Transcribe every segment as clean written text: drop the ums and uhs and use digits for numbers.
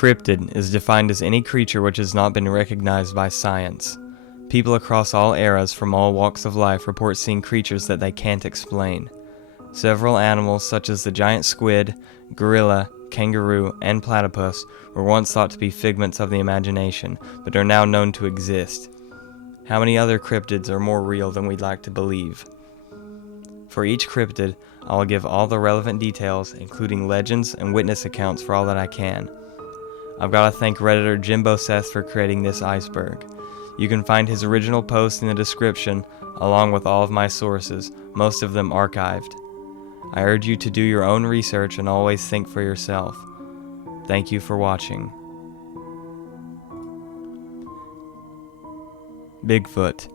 Cryptid is defined as any creature which has not been recognized by science. People across all eras from all walks of life report seeing creatures that they can't explain. Several animals such as the giant squid, gorilla, kangaroo, and platypus were once thought to be figments of the imagination, but are now known to exist. How many other cryptids are more real than we'd like to believe? For each cryptid, I will give all the relevant details, including legends and witness accounts for all that I can. I've got to thank Redditor Jimbo Seth for creating this iceberg. You can find his original post in the description, along with all of my sources, most of them archived. I urge you to do your own research and always think for yourself. Thank you for watching. Bigfoot.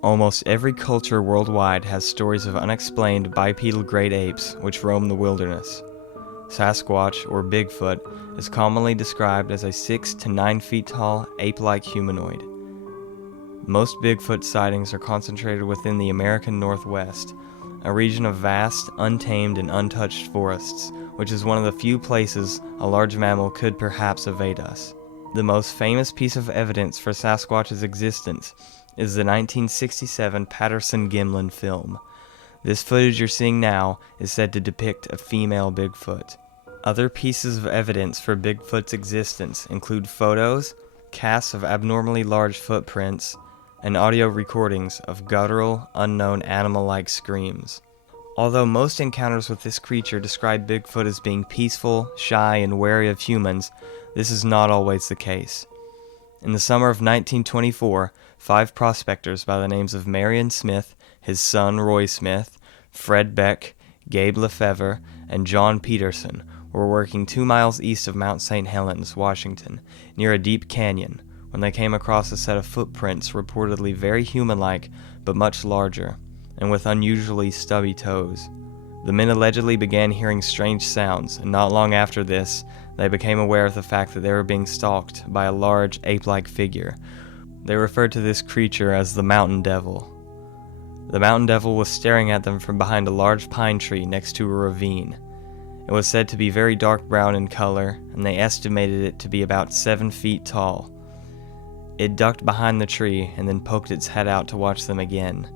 Almost every culture worldwide has stories of unexplained bipedal great apes which roam the wilderness. Sasquatch, or Bigfoot, is commonly described as a 6 to 9 feet tall, ape-like humanoid. Most Bigfoot sightings are concentrated within the American Northwest, a region of vast, untamed, and untouched forests, which is one of the few places a large mammal could perhaps evade us. The most famous piece of evidence for Sasquatch's existence is the 1967 Patterson-Gimlin film. This footage you're seeing now is said to depict a female Bigfoot. Other pieces of evidence for Bigfoot's existence include photos, casts of abnormally large footprints, and audio recordings of guttural, unknown animal-like screams. Although most encounters with this creature describe Bigfoot as being peaceful, shy, and wary of humans, this is not always the case. In the summer of 1924, 5 prospectors by the names of Marion Smith, his son Roy Smith, Fred Beck, Gabe Lefevre, and John Peterson were working 2 miles east of Mount St. Helens, Washington, near a deep canyon, when they came across a set of footprints reportedly very human-like but much larger, and with unusually stubby toes. The men allegedly began hearing strange sounds, and not long after this, they became aware of the fact that they were being stalked by a large ape-like figure. They referred to this creature as the Mountain Devil. The Mountain Devil was staring at them from behind a large pine tree next to a ravine. It was said to be very dark brown in color, and they estimated it to be about 7 feet tall. It ducked behind the tree and then poked its head out to watch them again.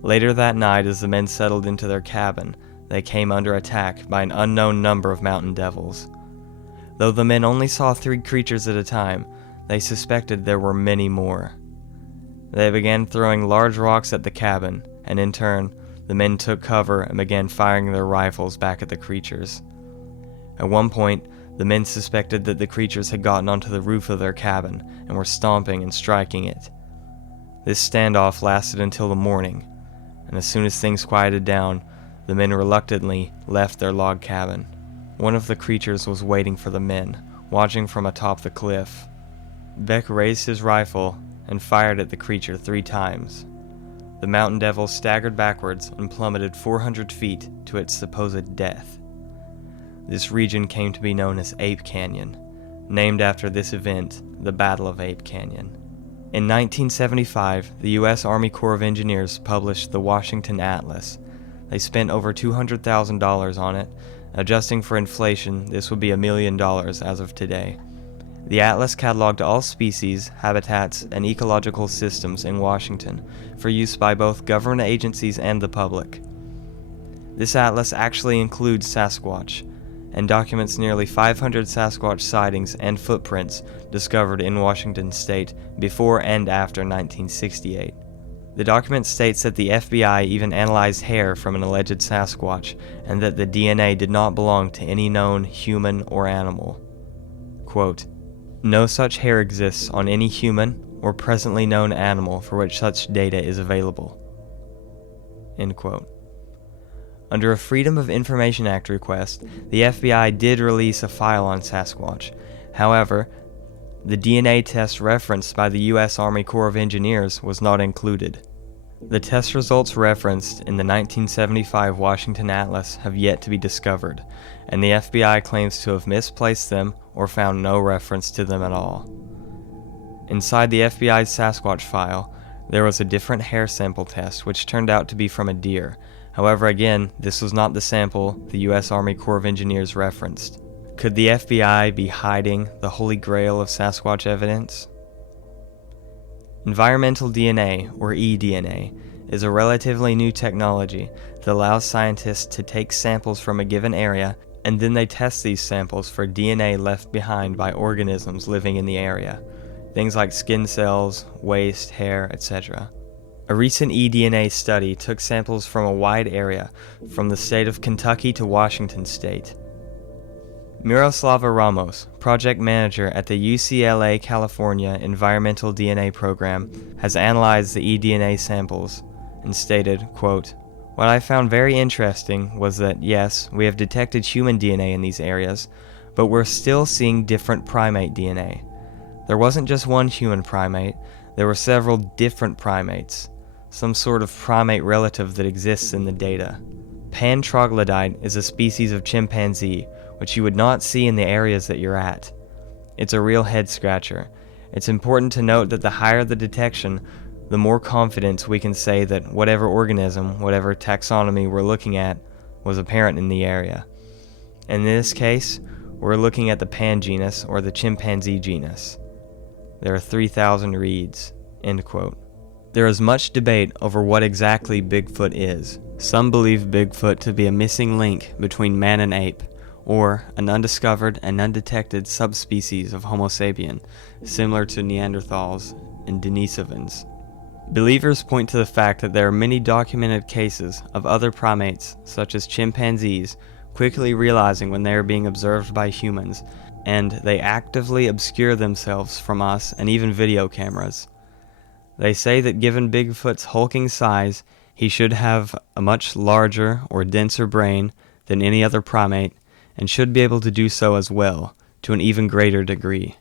Later that night, as the men settled into their cabin, they came under attack by an unknown number of mountain devils. Though the men only saw 3 creatures at a time, they suspected there were many more. They began throwing large rocks at the cabin, and in turn, the men took cover and began firing their rifles back at the creatures. At one point, the men suspected that the creatures had gotten onto the roof of their cabin and were stomping and striking it. This standoff lasted until the morning, and as soon as things quieted down, the men reluctantly left their log cabin. One of the creatures was waiting for the men, watching from atop the cliff. Beck raised his rifle and fired at the creature 3 times. The Mountain Devil staggered backwards and plummeted 400 feet to its supposed death. This region came to be known as Ape Canyon, named after this event, the Battle of Ape Canyon. In 1975, the U.S. Army Corps of Engineers published the Washington Atlas. They spent over $200,000 on it. Adjusting for inflation, this would be $1 million as of today. The atlas cataloged all species, habitats, and ecological systems in Washington for use by both government agencies and the public. This atlas actually includes Sasquatch, and documents nearly 500 Sasquatch sightings and footprints discovered in Washington state before and after 1968. The document states that the FBI even analyzed hair from an alleged Sasquatch, and that the DNA did not belong to any known human or animal. Quote, "No such hair exists on any human or presently known animal for which such data is available." End quote. Under a Freedom of Information Act request, the FBI did release a file on Sasquatch. However, the DNA test referenced by the U.S. Army Corps of Engineers was not included. The test results referenced in the 1975 Washington Atlas have yet to be discovered, and the FBI claims to have misplaced them or found no reference to them at all. Inside the FBI's Sasquatch file, there was a different hair sample test which turned out to be from a deer. However, again, this was not the sample the U.S. Army Corps of Engineers referenced. Could the FBI be hiding the holy grail of Sasquatch evidence? Environmental DNA, or eDNA, is a relatively new technology that allows scientists to take samples from a given area and then they test these samples for DNA left behind by organisms living in the area, things like skin cells, waste, hair, etc. A recent eDNA study took samples from a wide area, from the state of Kentucky to Washington state. Miroslava Ramos, project manager at the UCLA California Environmental DNA Program, has analyzed the eDNA samples and stated, quote, "What I found very interesting was that, yes, we have detected human DNA in these areas, but we're still seeing different primate DNA. There wasn't just one human primate, there were several different primates, some sort of primate relative that exists in the data. Pan troglodyte is a species of chimpanzee, which you would not see in the areas that you're at. It's a real head-scratcher. It's important to note that the higher the detection, the more confidence we can say that whatever organism, whatever taxonomy we're looking at, was apparent in the area. In this case, we're looking at the pan genus, or the chimpanzee genus. There are 3,000 reads." End quote. There is much debate over what exactly Bigfoot is. Some believe Bigfoot to be a missing link between man and ape, or an undiscovered and undetected subspecies of Homo sapien, similar to Neanderthals and Denisovans. Believers point to the fact that there are many documented cases of other primates, such as chimpanzees, quickly realizing when they are being observed by humans, and they actively obscure themselves from us and even video cameras. They say that given Bigfoot's hulking size, he should have a much larger or denser brain than any other primate, and should be able to do so as well, to an even greater degree.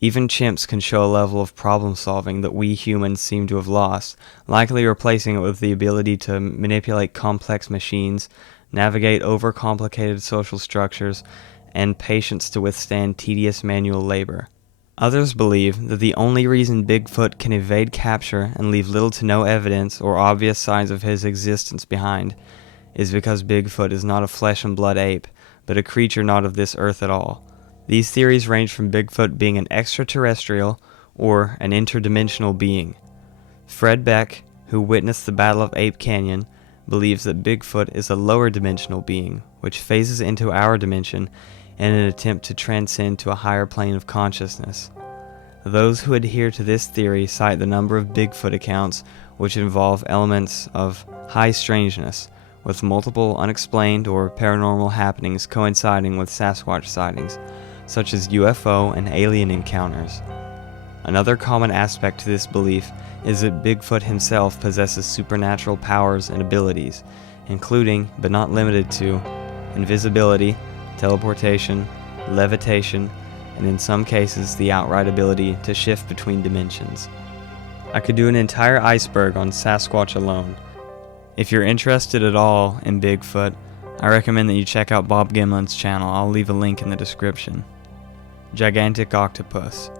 Even chimps can show a level of problem solving that we humans seem to have lost, likely replacing it with the ability to manipulate complex machines, navigate overcomplicated social structures, and patience to withstand tedious manual labor. Others believe that the only reason Bigfoot can evade capture and leave little to no evidence or obvious signs of his existence behind is because Bigfoot is not a flesh and blood ape, but a creature not of this earth at all. These theories range from Bigfoot being an extraterrestrial or an interdimensional being. Fred Beck, who witnessed the Battle of Ape Canyon, believes that Bigfoot is a lower dimensional being, which phases into our dimension in an attempt to transcend to a higher plane of consciousness. Those who adhere to this theory cite the number of Bigfoot accounts which involve elements of high strangeness, with multiple unexplained or paranormal happenings coinciding with Sasquatch sightings, such as UFO and alien encounters. Another common aspect to this belief is that Bigfoot himself possesses supernatural powers and abilities, including, but not limited to, invisibility, teleportation, levitation, and in some cases the outright ability to shift between dimensions. I could do an entire iceberg on Sasquatch alone. If you're interested at all in Bigfoot, I recommend that you check out Bob Gimlin's channel. I'll leave a link in the description. Gigantic octopus.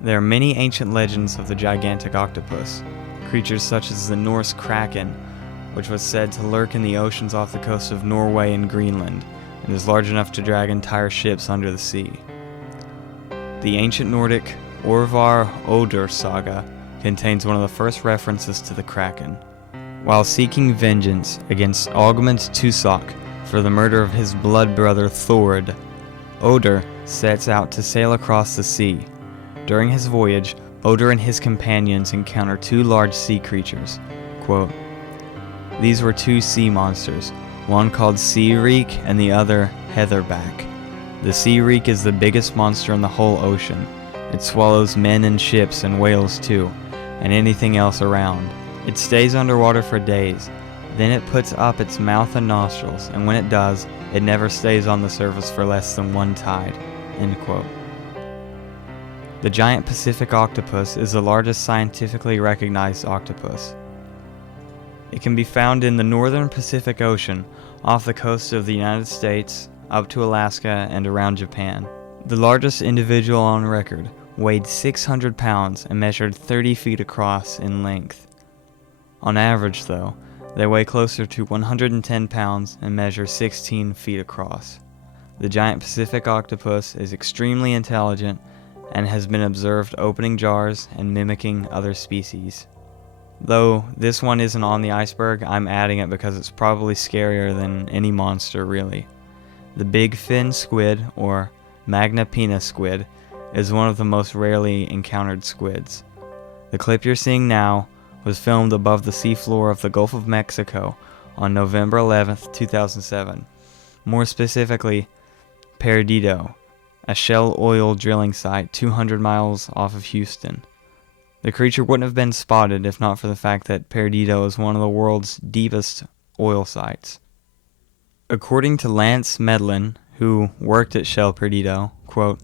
There are many ancient legends of the gigantic octopus, creatures such as the Norse kraken, which was said to lurk in the oceans off the coast of Norway and Greenland, and is large enough to drag entire ships under the sea. The ancient Nordic Orvar Oder saga contains one of the first references to the kraken. While seeking vengeance against Augmund Tusok for the murder of his blood brother Thord, Oder sets out to sail across the sea. During his voyage, Oder and his companions encounter two large sea creatures. Quote, "These were two sea monsters, one called Sea Reek and the other Heatherback. The Sea Reek is the biggest monster in the whole ocean. It swallows men and ships and whales too, and anything else around. It stays underwater for days. Then it puts up its mouth and nostrils, and when it does, it never stays on the surface for less than one tide." End quote. The giant Pacific octopus is the largest scientifically recognized octopus. It can be found in the northern Pacific Ocean, off the coast of the United States, up to Alaska and around Japan. The largest individual on record weighed 600 pounds and measured 30 feet across in length. On average, though, they weigh closer to 110 pounds and measure 16 feet across. The giant Pacific octopus is extremely intelligent and has been observed opening jars and mimicking other species. Though this one isn't on the iceberg, I'm adding it because it's probably scarier than any monster, really. The big fin squid, or Magna Pena squid, is one of the most rarely encountered squids. The clip you're seeing now was filmed above the seafloor of the Gulf of Mexico on November 11th, 2007. More specifically, Perdido, a shell oil drilling site 200 miles off of Houston. The creature wouldn't have been spotted if not for the fact that Perdido is one of the world's deepest oil sites. According to Lance Medlin, who worked at Shell Perdido, quote,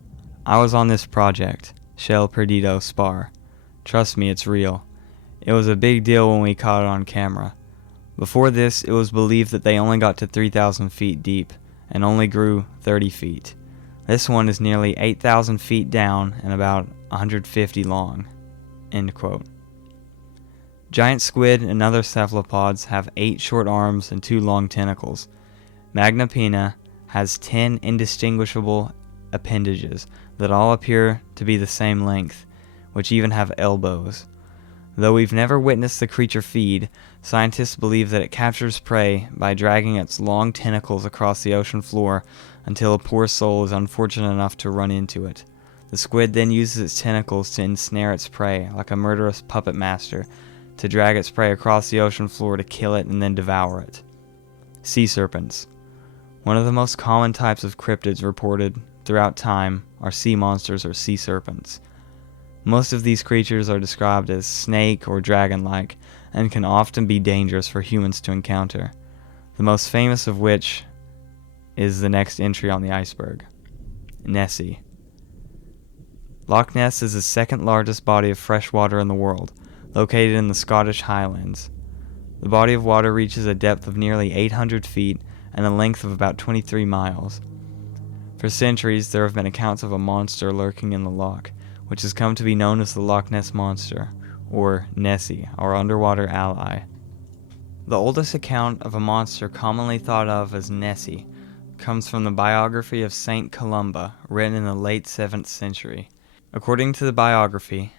"I was on this project, Shell Perdido Spar. Trust me, it's real. It was a big deal when we caught it on camera. Before this, it was believed that they only got to 3,000 feet deep and only grew 30 feet. This one is nearly 8,000 feet down and about 150 long." End quote. Giant squid and other cephalopods have 8 short arms and 2 long tentacles. Magna Pena has 10 indistinguishable appendages that all appear to be the same length, which even have elbows. Though we've never witnessed the creature feed, scientists believe that it captures prey by dragging its long tentacles across the ocean floor until a poor soul is unfortunate enough to run into it. The squid then uses its tentacles to ensnare its prey, like a murderous puppet master, to drag its prey across the ocean floor to kill it and then devour it. Sea serpents. One of the most common types of cryptids reported throughout time are sea monsters or sea serpents. Most of these creatures are described as snake or dragon-like and can often be dangerous for humans to encounter, the most famous of which is the next entry on the iceberg, Nessie. Loch Ness is the second largest body of fresh water in the world, located in the Scottish Highlands. The body of water reaches a depth of nearly 800 feet and a length of about 23 miles. For centuries, there have been accounts of a monster lurking in the loch, which has come to be known as the Loch Ness Monster, or Nessie, our underwater ally. The oldest account of a monster commonly thought of as Nessie comes from the biography of Saint Columba, written in the late 7th century. According to the biography,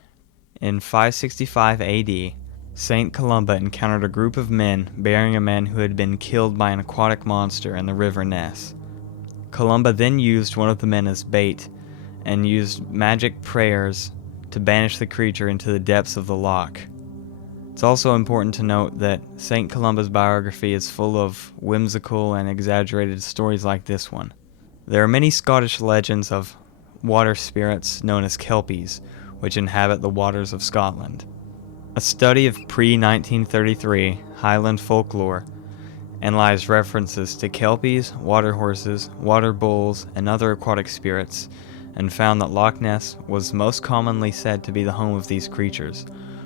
in 565 AD, Saint Columba encountered a group of men bearing a man who had been killed by an aquatic monster in the river Ness. Columba then used one of the men as bait and used magic prayers to banish the creature into the depths of the loch. It's also important to note that St. Columba's biography is full of whimsical and exaggerated stories like this one. There are many Scottish legends of water spirits known as kelpies, which inhabit the waters of Scotland. A study of pre-1933 Highland folklore analyzed references to kelpies, water horses, water bulls, and other aquatic spirits, and found that Loch Ness was most commonly said to be the home of these creatures,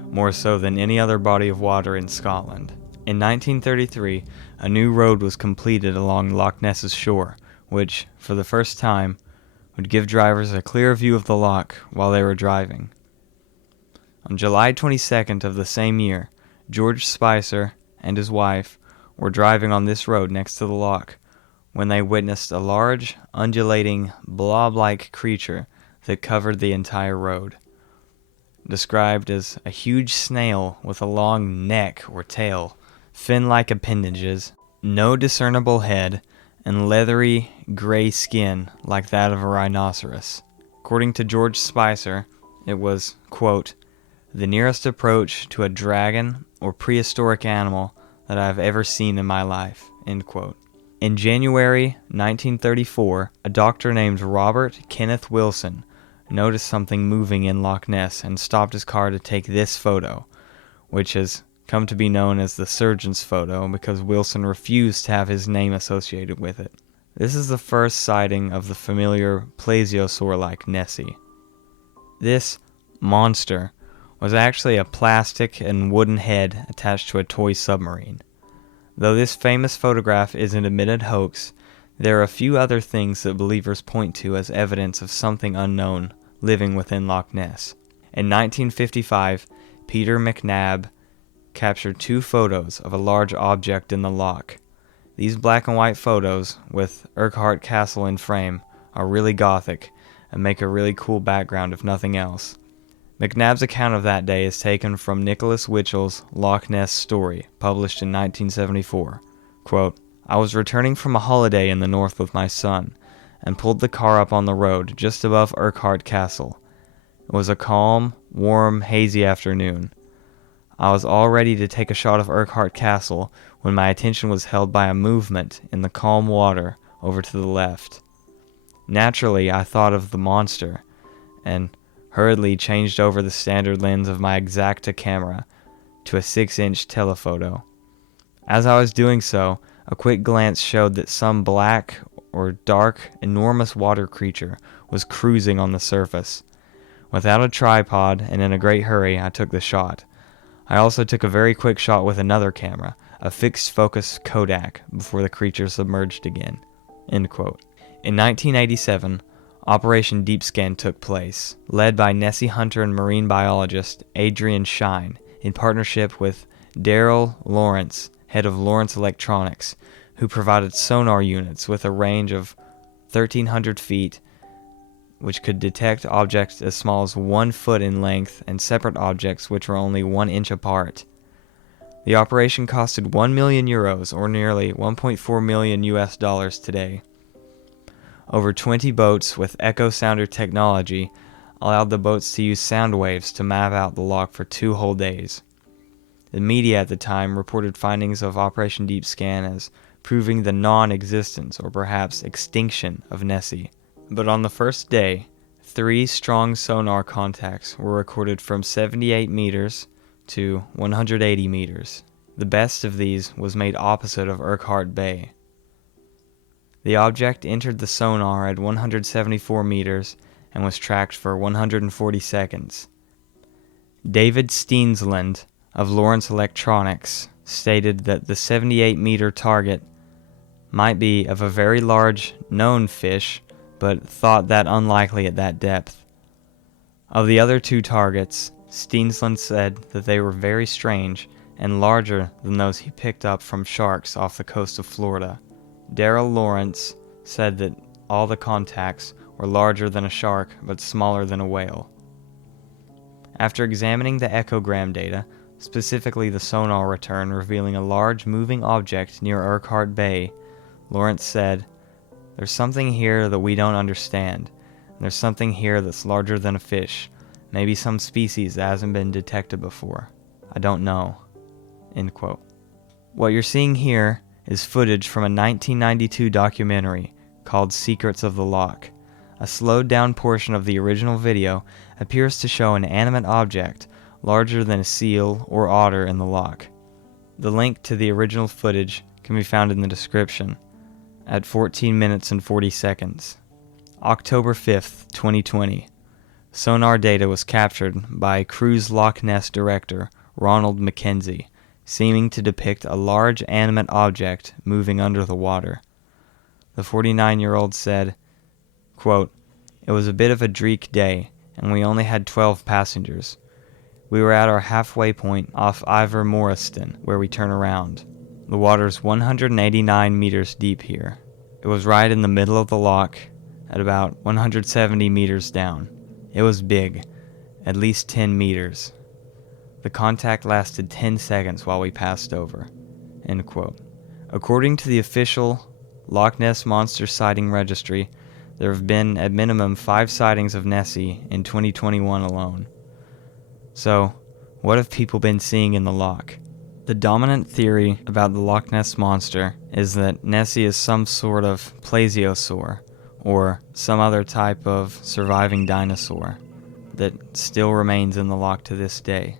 more so than any other body of water in Scotland. In 1933, a new road was completed along Loch Ness's shore, which, for the first time, would give drivers a clear view of the loch while they were driving. On July 22nd of the same year, George Spicer and his wife were driving on this road next to the loch when they witnessed a large, undulating, blob-like creature that covered the entire road. Described as a huge snail with a long neck or tail, fin-like appendages, no discernible head, and leathery, gray skin like that of a rhinoceros. According to George Spicer, it was, quote, "the nearest approach to a dragon or prehistoric animal that I have ever seen in my life," end quote. In January 1934, a doctor named Robert Kenneth Wilson noticed something moving in Loch Ness and stopped his car to take this photo, which has come to be known as the surgeon's photo because Wilson refused to have his name associated with it. This is the first sighting of the familiar plesiosaur-like Nessie. This monster was actually a plastic and wooden head attached to a toy submarine. Though this famous photograph is an admitted hoax, there are a few other things that believers point to as evidence of something unknown living within Loch Ness. In 1955, Peter McNabb captured 2 photos of a large object in the loch. These black and white photos, with Urquhart Castle in frame, are really gothic and make a really cool background if nothing else. McNabb's account of that day is taken from Nicholas Witchell's Loch Ness story, published in 1974. Quote, "I was returning from a holiday in the north with my son, and pulled the car up on the road just above Urquhart Castle. It was a calm, warm, hazy afternoon. I was all ready to take a shot of Urquhart Castle when my attention was held by a movement in the calm water over to the left. Naturally, I thought of the monster, and hurriedly changed over the standard lens of my Exacta camera to a 6-inch telephoto. As I was doing so, a quick glance showed that some black or dark, enormous water creature was cruising on the surface. Without a tripod and in a great hurry, I took the shot. I also took a very quick shot with another camera, a fixed focus Kodak, before the creature submerged again." End quote. In 1987, Operation Deep Scan took place, led by Nessie hunter and marine biologist Adrian Shine, in partnership with Daryl Lawrence, head of Lawrence Electronics, who provided sonar units with a range of 1,300 feet, which could detect objects as small as 1 foot in length and separate objects which were only 1 inch apart. The operation costed €1 million, or nearly $1.4 million US today. Over 20 boats with echo sounder technology allowed the boats to use sound waves to map out the loch for 2 whole days. The media at the time reported findings of Operation Deep Scan as proving the non-existence or perhaps extinction of Nessie. But on the first day, 3 strong sonar contacts were recorded from 78 meters to 180 meters. The best of these was made opposite of Urquhart Bay. The object entered the sonar at 174 meters and was tracked for 140 seconds. David Steensland of Lawrence Electronics stated that the 78-meter target might be of a very large known fish, but thought that unlikely at that depth. Of the other 2 targets, Steensland said that they were very strange and larger than those he picked up from sharks off the coast of Florida. Daryl Lawrence said that all the contacts were larger than a shark but smaller than a whale. After examining the echogram data, specifically the sonar return revealing a large moving object near Urquhart Bay, Lawrence said, "There's something here that we don't understand, and there's something here that's larger than a fish, maybe some species that hasn't been detected before. I don't know." End quote. What you're seeing here is footage from a 1992 documentary called Secrets of the Loch. A slowed down portion of the original video appears to show an animate object larger than a seal or otter in the loch. The link to the original footage can be found in the description at 14 minutes and 40 seconds. October 5th, 2020. Sonar data was captured by Cruise Loch Ness director Ronald McKenzie, seeming to depict a large animate object moving under the water. The 49-year-old said, quote, "It was a bit of a dreek day, and we only had 12 passengers. We were at our halfway point off Ivor Morriston, where we turn around. The water's 189 meters deep here. It was right in the middle of the loch, at about 170 meters down. It was big, at least 10 meters. The contact lasted 10 seconds while we passed over." End quote. According to the official Loch Ness Monster Sighting Registry, there have been at minimum 5 sightings of Nessie in 2021 alone. So, what have people been seeing in the loch? The dominant theory about the Loch Ness Monster is that Nessie is some sort of plesiosaur, or some other type of surviving dinosaur that still remains in the loch to this day.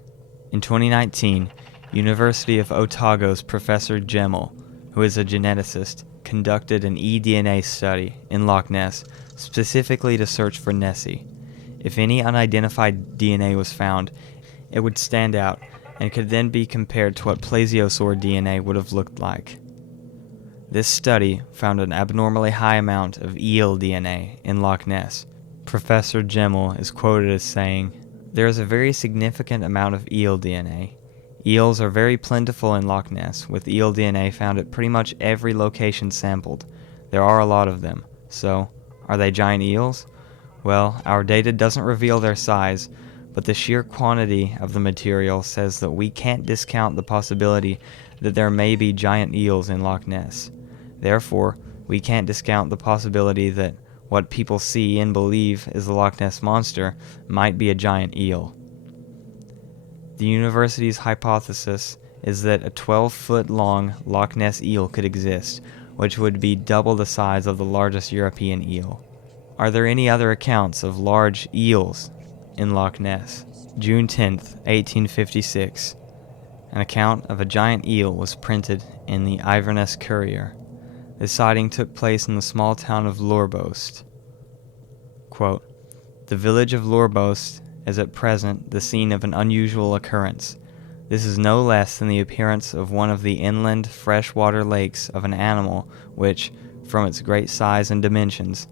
In 2019, University of Otago's Professor Gemmell, who is a geneticist, conducted an eDNA study in Loch Ness specifically to search for Nessie. If any unidentified DNA was found, it would stand out and could then be compared to what plesiosaur DNA would have looked like. This study found an abnormally high amount of eel DNA in Loch Ness. Professor Gemmell is quoted as saying, "There is a very significant amount of eel DNA. Eels are very plentiful in Loch Ness, with eel DNA found at pretty much every location sampled. There are a lot of them. So, are they giant eels? Well, our data doesn't reveal their size, but the sheer quantity of the material says that we can't discount the possibility that there may be giant eels in Loch Ness. Therefore, we can't discount the possibility that what people see and believe is the Loch Ness Monster might be a giant eel. The university's hypothesis is that a 12-foot-long Loch Ness eel could exist, which would be double the size of the largest European eel. Are there any other accounts of large eels in Loch Ness? June 10th, 1856. An account of a giant eel was printed in the Inverness Courier. The sighting took place in the small town of Lorbost. Quote, "The village of Lorbost is at present the scene of an unusual occurrence. This is no less than the appearance of one of the inland freshwater lakes of an animal which, from its great size and dimensions,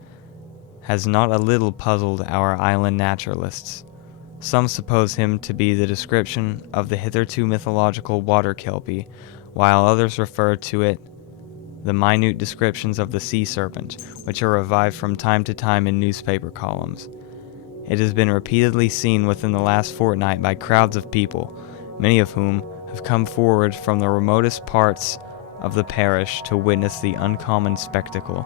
has not a little puzzled our island naturalists. Some suppose him to be the description of the hitherto mythological water kelpie, while others refer to it the minute descriptions of the sea serpent, which are revived from time to time in newspaper columns. It has been repeatedly seen within the last fortnight by crowds of people, many of whom have come forward from the remotest parts of the parish to witness the uncommon spectacle.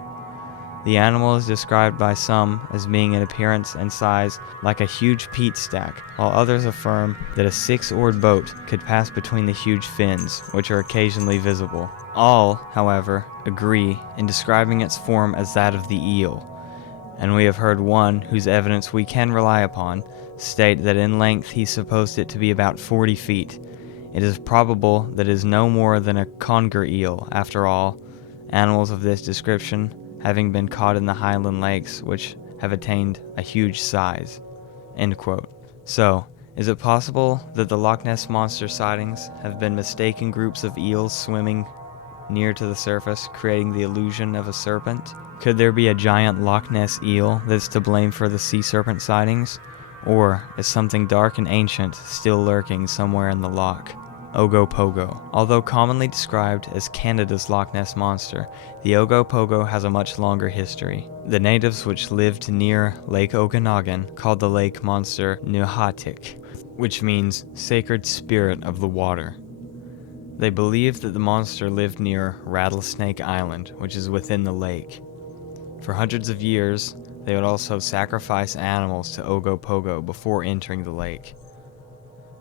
The animal is described by some as being in appearance and size like a huge peat stack, while others affirm that a 6-oared boat could pass between the huge fins, which are occasionally visible. All, however, agree in describing its form as that of the eel, and we have heard one, whose evidence we can rely upon, state that in length he supposed it to be about 40 feet. It is probable that it is no more than a conger eel, after all, animals of this description having been caught in the Highland lakes, which have attained a huge size." End quote. So, is it possible that the Loch Ness Monster sightings have been mistaken groups of eels swimming near to the surface, creating the illusion of a serpent? Could there be a giant Loch Ness eel that's to blame for the sea serpent sightings? Or is something dark and ancient still lurking somewhere in the loch? Ogopogo. Although commonly described as Canada's Loch Ness Monster, the Ogopogo has a much longer history. The natives which lived near Lake Okanagan called the lake monster Nuhatik, which means sacred spirit of the water. They believed that the monster lived near Rattlesnake Island, which is within the lake. For hundreds of years, they would also sacrifice animals to Ogopogo before entering the lake.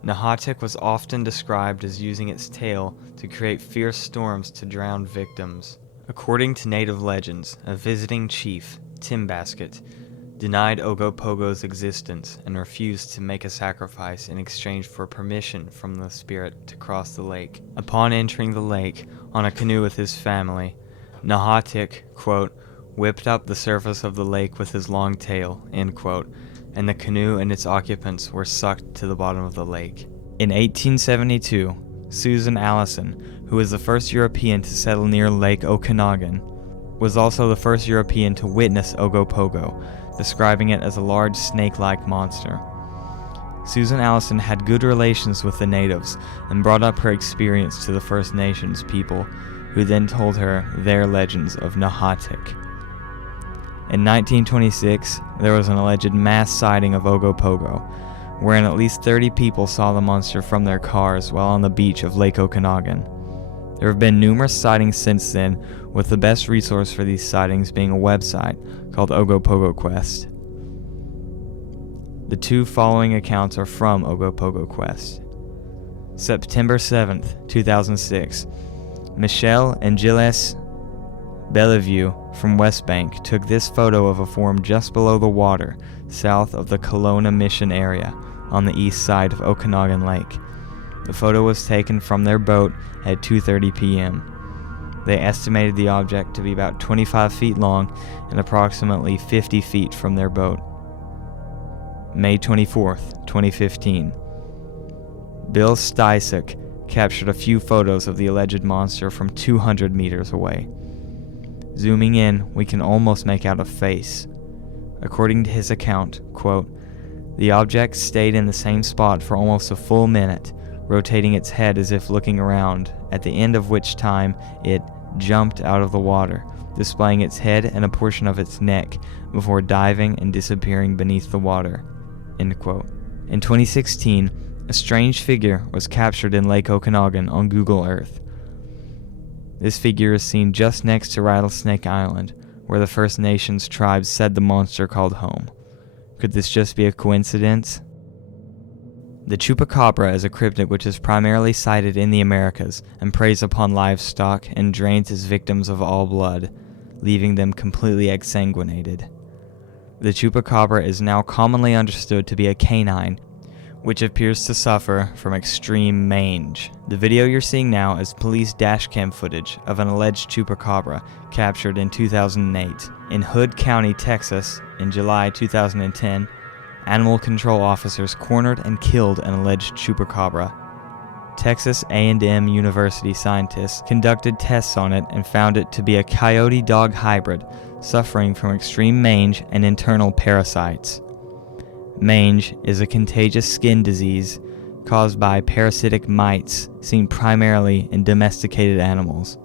Nuhatik was often described as using its tail to create fierce storms to drown victims. According to native legends, a visiting chief, Timbasket, denied Ogopogo's existence and refused to make a sacrifice in exchange for permission from the spirit to cross the lake. Upon entering the lake on a canoe with his family, Nuhatik, quote, whipped up the surface of the lake with his long tail, end quote, and the canoe and its occupants were sucked to the bottom of the lake. In 1872, Susan Allison, who was the first European to settle near Lake Okanagan, was also the first European to witness Ogopogo, describing it as a large snake-like monster. Susan Allison had good relations with the natives and brought up her experience to the First Nations people, who then told her their legends of Nuhatik. In 1926, there was an alleged mass sighting of Ogopogo, wherein at least 30 people saw the monster from their cars while on the beach of Lake Okanagan. There have been numerous sightings since then, with the best resource for these sightings being a website called Ogopogo Quest. The two following accounts are from Ogopogo Quest. September 7th, 2006, Michelle and Gilles Bellevue from West Bank took this photo of a form just below the water, south of the Kelowna Mission area, on the east side of Okanagan Lake. The photo was taken from their boat at 2:30 p.m. They estimated the object to be about 25 feet long and approximately 50 feet from their boat. May 24th, 2015. Bill Stysek captured a few photos of the alleged monster from 200 meters away. Zooming in, we can almost make out a face. According to his account, quote, the object stayed in the same spot for almost a full minute, rotating its head as if looking around, at the end of which time it jumped out of the water, displaying its head and a portion of its neck before diving and disappearing beneath the water." End quote. In 2016, a strange figure was captured in Lake Okanagan on Google Earth. This figure is seen just next to Rattlesnake Island, where the First Nations tribes said the monster called home. Could this just be a coincidence? The Chupacabra is a cryptid which is primarily sighted in the Americas and preys upon livestock and drains its victims of all blood, leaving them completely exsanguinated. The Chupacabra is now commonly understood to be a canine, which appears to suffer from extreme mange. The video you're seeing now is police dashcam footage of an alleged Chupacabra captured in 2008. In Hood County, Texas, in July 2010, animal control officers cornered and killed an alleged Chupacabra. Texas A&M University scientists conducted tests on it and found it to be a coyote-dog hybrid suffering from extreme mange and internal parasites. Mange is a contagious skin disease caused by parasitic mites seen primarily in domesticated animals.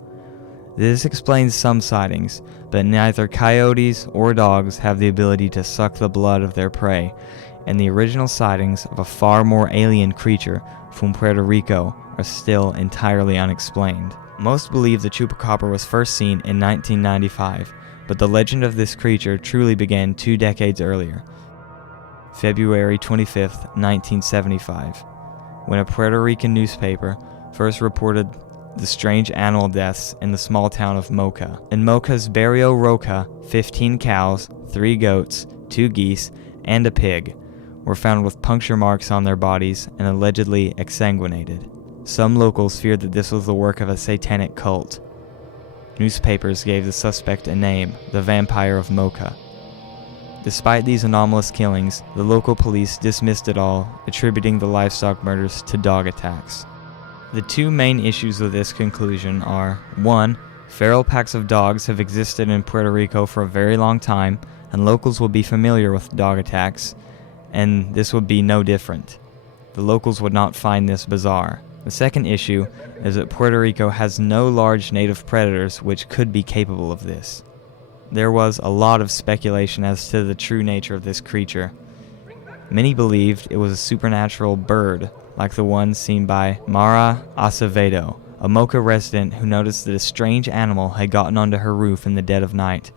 This explains some sightings, but neither coyotes or dogs have the ability to suck the blood of their prey, and the original sightings of a far more alien creature from Puerto Rico are still entirely unexplained. Most believe the Chupacabra was first seen in 1995, but the legend of this creature truly began 2 decades earlier, February 25, 1975, when a Puerto Rican newspaper first reported the strange animal deaths in the small town of Mocha. In Mocha's Barrio Roca, 15 cows, 3 goats, 2 geese, and a pig were found with puncture marks on their bodies and allegedly exsanguinated. Some locals feared that this was the work of a satanic cult. Newspapers gave the suspect a name, the Vampire of Mocha. Despite these anomalous killings, the local police dismissed it all, attributing the livestock murders to dog attacks. The 2 main issues with this conclusion are, 1. Feral packs of dogs have existed in Puerto Rico for a very long time, and locals will be familiar with dog attacks, and this would be no different. The locals would not find this bizarre. The second issue is that Puerto Rico has no large native predators which could be capable of this. There was a lot of speculation as to the true nature of this creature. Many believed it was a supernatural bird, like the one seen by Mara Acevedo, a Mocha resident who noticed that a strange animal had gotten onto her roof in the dead of night.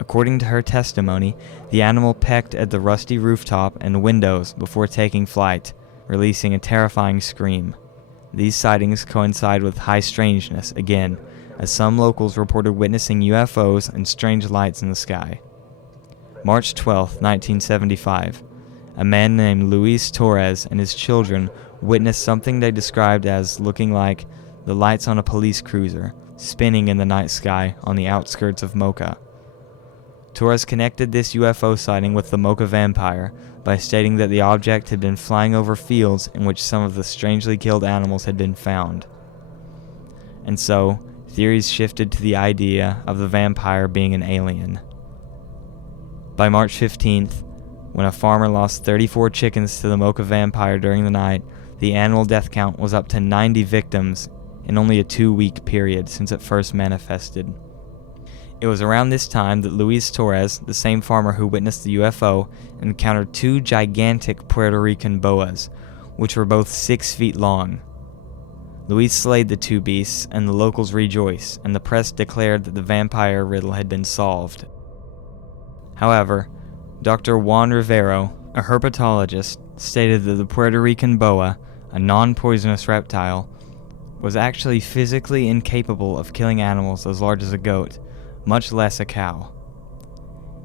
According to her testimony, the animal pecked at the rusty rooftop and windows before taking flight, releasing a terrifying scream. These sightings coincide with high strangeness again, as some locals reported witnessing UFOs and strange lights in the sky. March 12, 1975. A man named Luis Torres and his children witnessed something they described as looking like the lights on a police cruiser spinning in the night sky on the outskirts of Mocha. Torres connected this UFO sighting with the Mocha vampire by stating that the object had been flying over fields in which some of the strangely killed animals had been found. And so, theories shifted to the idea of the vampire being an alien. By March 15th, when a farmer lost 34 chickens to the Mocha vampire during the night, the animal death count was up to 90 victims in only a 2-week period since it first manifested. It was around this time that Luis Torres, the same farmer who witnessed the UFO, encountered 2 gigantic Puerto Rican boas, which were both 6 feet long. Luis slayed the 2 beasts, and the locals rejoiced, and the press declared that the vampire riddle had been solved. However, Dr. Juan Rivero, a herpetologist, stated that the Puerto Rican boa, a non-poisonous reptile, was actually physically incapable of killing animals as large as a goat, much less a cow.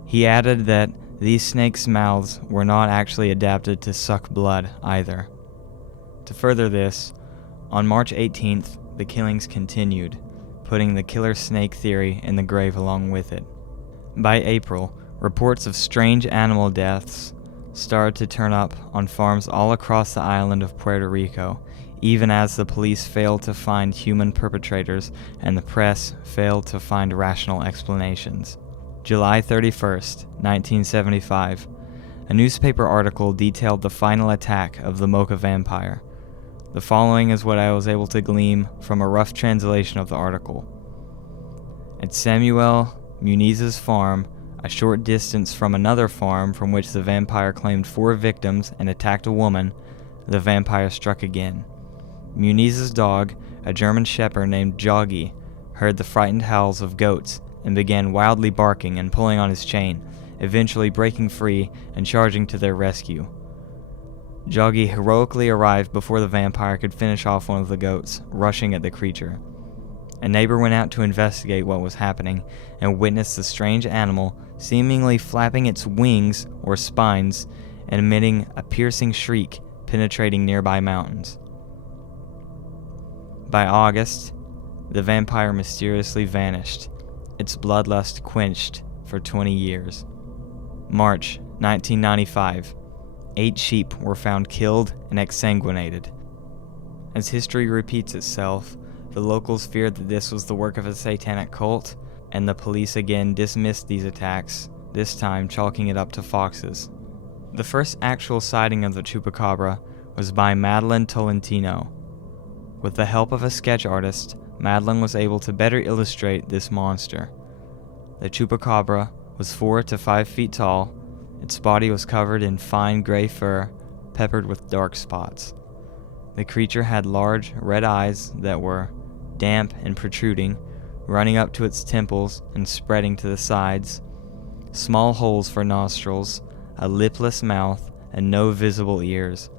He added that these snakes' mouths were not actually adapted to suck blood either. To further this, on March 18th, the killings continued, putting the killer snake theory in the grave along with it. By April, reports of strange animal deaths started to turn up on farms all across the island of Puerto Rico, even as the police failed to find human perpetrators and the press failed to find rational explanations. July 31st, 1975, a newspaper article detailed the final attack of the Mocha vampire. The following is what I was able to glean from a rough translation of the article. At Samuel Muniz's farm, a short distance from another farm from which the vampire claimed 4 victims and attacked a woman, the vampire struck again. Muniz's dog, a German shepherd named Joggy, heard the frightened howls of goats and began wildly barking and pulling on his chain, eventually breaking free and charging to their rescue. Joggy heroically arrived before the vampire could finish off one of the goats, rushing at the creature. A neighbor went out to investigate what was happening and witnessed the strange animal seemingly flapping its wings or spines and emitting a piercing shriek penetrating nearby mountains. By August, the vampire mysteriously vanished, its bloodlust quenched for 20 years. March 1995. 8 sheep were found killed and exsanguinated. As history repeats itself, the locals feared that this was the work of a satanic cult, and the police again dismissed these attacks, this time chalking it up to foxes. The first actual sighting of the Chupacabra was by Madeline Tolentino. With the help of a sketch artist, Madeline was able to better illustrate this monster. The Chupacabra was 4 to 5 feet tall. Its body was covered in fine gray fur, peppered with dark spots. The creature had large red eyes that were damp and protruding, running up to its temples and spreading to the sides, small holes for nostrils, a lipless mouth, and no visible ears.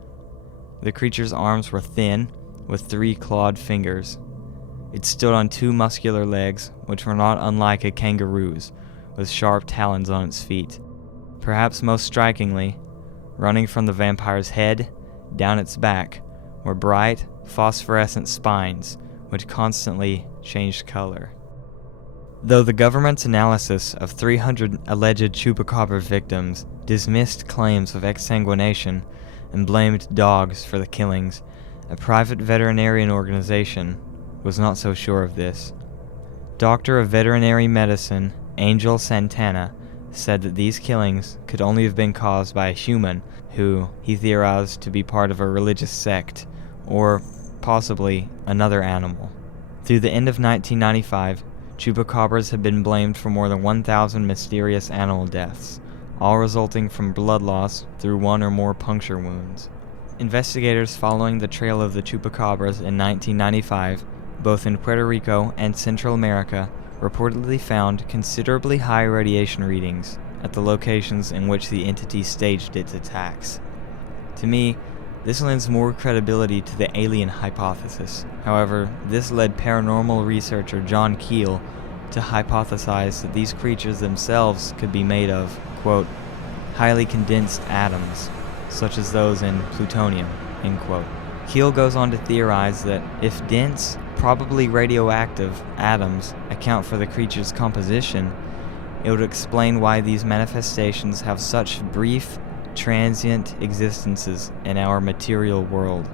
The creature's arms were thin, with 3 clawed fingers. It stood on 2 muscular legs, which were not unlike a kangaroo's, with sharp talons on its feet. Perhaps most strikingly, running from the vampire's head down its back were bright, phosphorescent spines, which constantly changed color. Though the government's analysis of 300 alleged Chupacabra victims dismissed claims of exsanguination and blamed dogs for the killings, a private veterinarian organization was not so sure of this. Doctor of Veterinary Medicine Angel Santana said that these killings could only have been caused by a human who he theorized to be part of a religious sect, or possibly another animal. Through the end of 1995, Chupacabras had been blamed for more than 1,000 mysterious animal deaths, all resulting from blood loss through 1 or more puncture wounds. Investigators following the trail of the Chupacabras in 1995, both in Puerto Rico and Central America, reportedly found considerably high radiation readings at the locations in which the entity staged its attacks. To me, this lends more credibility to the alien hypothesis. However, this led paranormal researcher John Keel to hypothesize that these creatures themselves could be made of, quote, highly condensed atoms, such as those in plutonium, end quote. Keel goes on to theorize that if dense, probably radioactive atoms account for the creature's composition, it would explain why these manifestations have such brief, transient existences in our material world.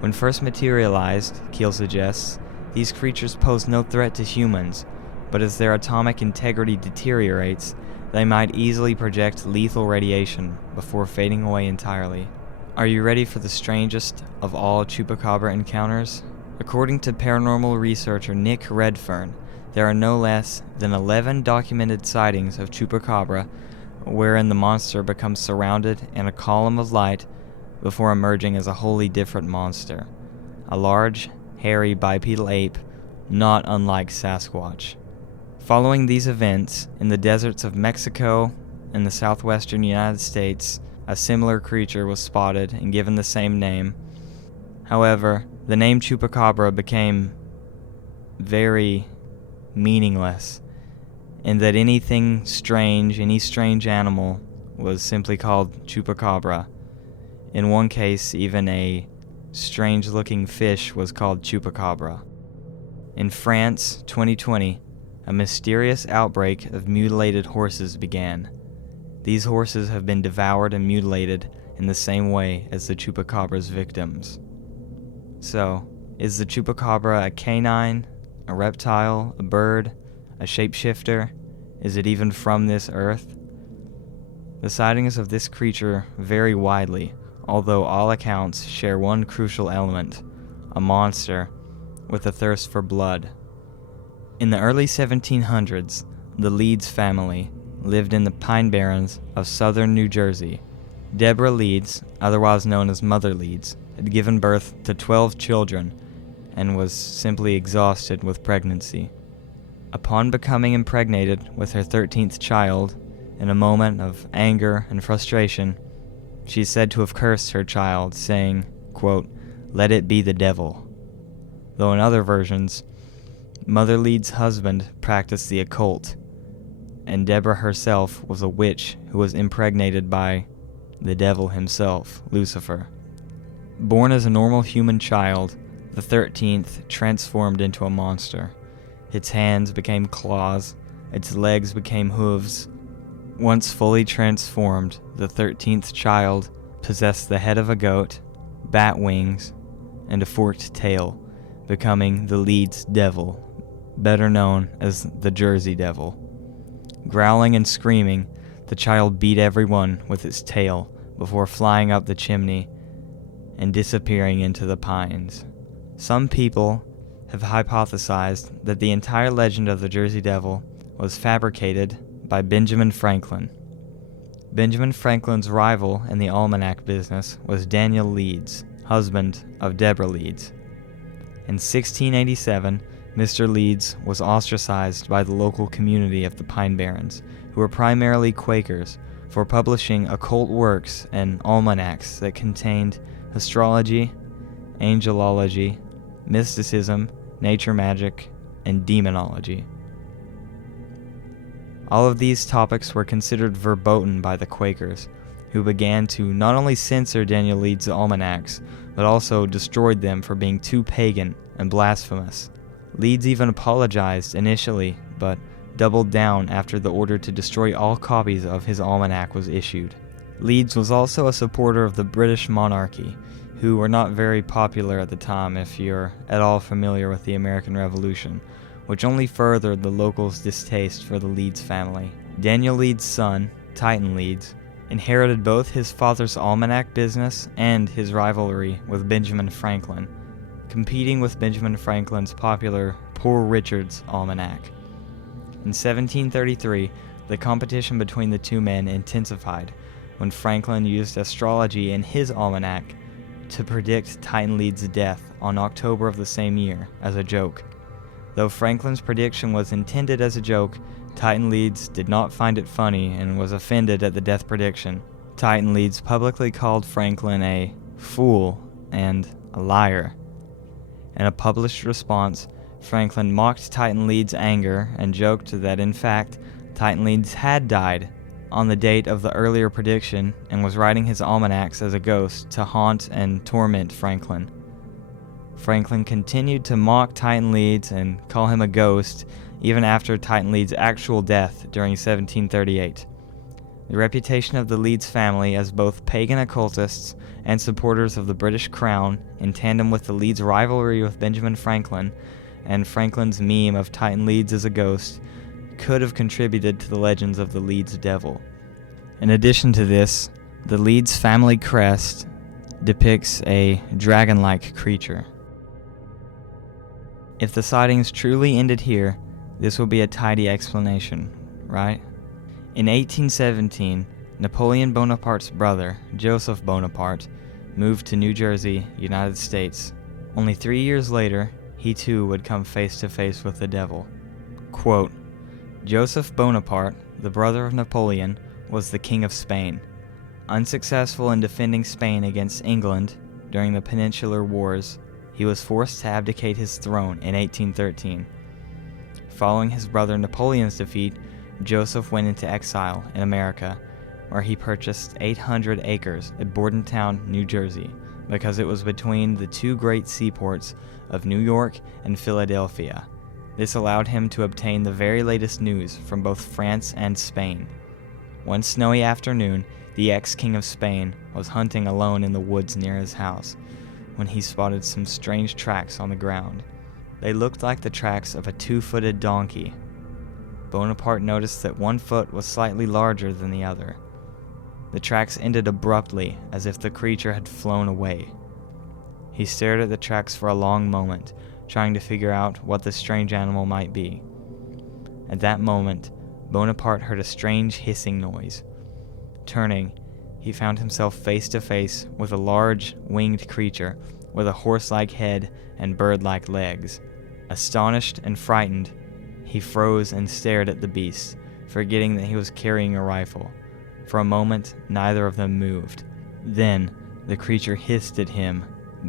When first materialized, Keel suggests, these creatures pose no threat to humans, but as their atomic integrity deteriorates, they might easily project lethal radiation before fading away entirely. Are you ready for the strangest of all Chupacabra encounters? According to paranormal researcher Nick Redfern, there are no less than 11 documented sightings of Chupacabra wherein the monster becomes surrounded in a column of light before emerging as a wholly different monster, a large, hairy bipedal ape not unlike Sasquatch. Following these events, in the deserts of Mexico and the southwestern United States, a similar creature was spotted and given the same name. However, the name Chupacabra became very meaningless, in that anything strange, any strange animal, was simply called Chupacabra. In one case, even a strange-looking fish was called Chupacabra. In France, 2020, a mysterious outbreak of mutilated horses began. These horses have been devoured and mutilated in the same way as the Chupacabra's victims. So, is the Chupacabra a canine, a reptile, a bird, a shapeshifter? Is it even from this earth? The sightings of this creature vary widely, although all accounts share one crucial element: a monster with a thirst for blood. In the early 1700s, the Leeds family lived in the Pine Barrens of southern New Jersey. Deborah Leeds, otherwise known as Mother Leeds, had given birth to 12 children and was simply exhausted with pregnancy. Upon becoming impregnated with her 13th child, in a moment of anger and frustration, she is said to have cursed her child, saying, quote, "Let it be the devil." Though in other versions, Mother Leeds' husband practiced the occult, and Deborah herself was a witch who was impregnated by the devil himself, Lucifer. Born as a normal human child, the 13th transformed into a monster. Its hands became claws, its legs became hooves. Once fully transformed, the 13th child possessed the head of a goat, bat wings, and a forked tail, becoming the Leeds Devil, better known as the Jersey Devil. Growling and screaming, the child beat everyone with its tail before flying up the chimney and disappearing into the pines. Some people have hypothesized that the entire legend of the Jersey Devil was fabricated by Benjamin Franklin. Benjamin Franklin's rival in the almanac business was Daniel Leeds, husband of Deborah Leeds. In 1687, Mr. Leeds was ostracized by the local community of the Pine Barrens, who were primarily Quakers, for publishing occult works and almanacs that contained astrology, angelology, mysticism, nature magic, and demonology. All of these topics were considered verboten by the Quakers, who began to not only censor Daniel Leeds' almanacs, but also destroyed them for being too pagan and blasphemous. Leeds even apologized initially, but doubled down after the order to destroy all copies of his almanac was issued. Leeds was also a supporter of the British monarchy, who were not very popular at the time if you're at all familiar with the American Revolution, which only furthered the locals' distaste for the Leeds family. Daniel Leeds' son, Titan Leeds, inherited both his father's almanac business and his rivalry with Benjamin Franklin, competing with Benjamin Franklin's popular Poor Richard's Almanac. In 1733, the competition between the two men intensified when Franklin used astrology in his almanac to predict Titan Leeds' death on October of the same year as a joke. Though Franklin's prediction was intended as a joke, Titan Leeds did not find it funny and was offended at the death prediction. Titan Leeds publicly called Franklin a fool and a liar. In a published response, Franklin mocked Titan Leeds' anger and joked that in fact, Titan Leeds had died on the date of the earlier prediction and was writing his almanacs as a ghost to haunt and torment Franklin. Franklin continued to mock Titan Leeds and call him a ghost even after Titan Leeds' actual death during 1738. The reputation of the Leeds family as both pagan occultists and supporters of the British Crown, in tandem with the Leeds rivalry with Benjamin Franklin and Franklin's meme of Titan Leeds as a ghost, could have contributed to the legends of the Leeds Devil. In addition to this, the Leeds family crest depicts a dragon-like creature. If the sightings truly ended here, this will be a tidy explanation, right? In 1817, Napoleon Bonaparte's brother, Joseph Bonaparte, moved to New Jersey, United States. Only 3 years later, he too would come face to face with the devil. Quote, Joseph Bonaparte, the brother of Napoleon, was the King of Spain. Unsuccessful in defending Spain against England during the Peninsular Wars, he was forced to abdicate his throne in 1813. Following his brother Napoleon's defeat, Joseph went into exile in America, where he purchased 800 acres at Bordentown, New Jersey, because it was between the two great seaports of New York and Philadelphia. This allowed him to obtain the very latest news from both France and Spain. One snowy afternoon, the ex-king of Spain was hunting alone in the woods near his house when he spotted some strange tracks on the ground. They looked like the tracks of a 2-footed donkey. Bonaparte noticed that one foot was slightly larger than the other. The tracks ended abruptly, as if the creature had flown away. He stared at the tracks for a long moment, trying to figure out what the strange animal might be. At that moment, Bonaparte heard a strange hissing noise. Turning, he found himself face to face with a large, winged creature with a horse-like head and bird-like legs. Astonished and frightened, he froze and stared at the beast, forgetting that he was carrying a rifle. For a moment, neither of them moved. Then, the creature hissed at him,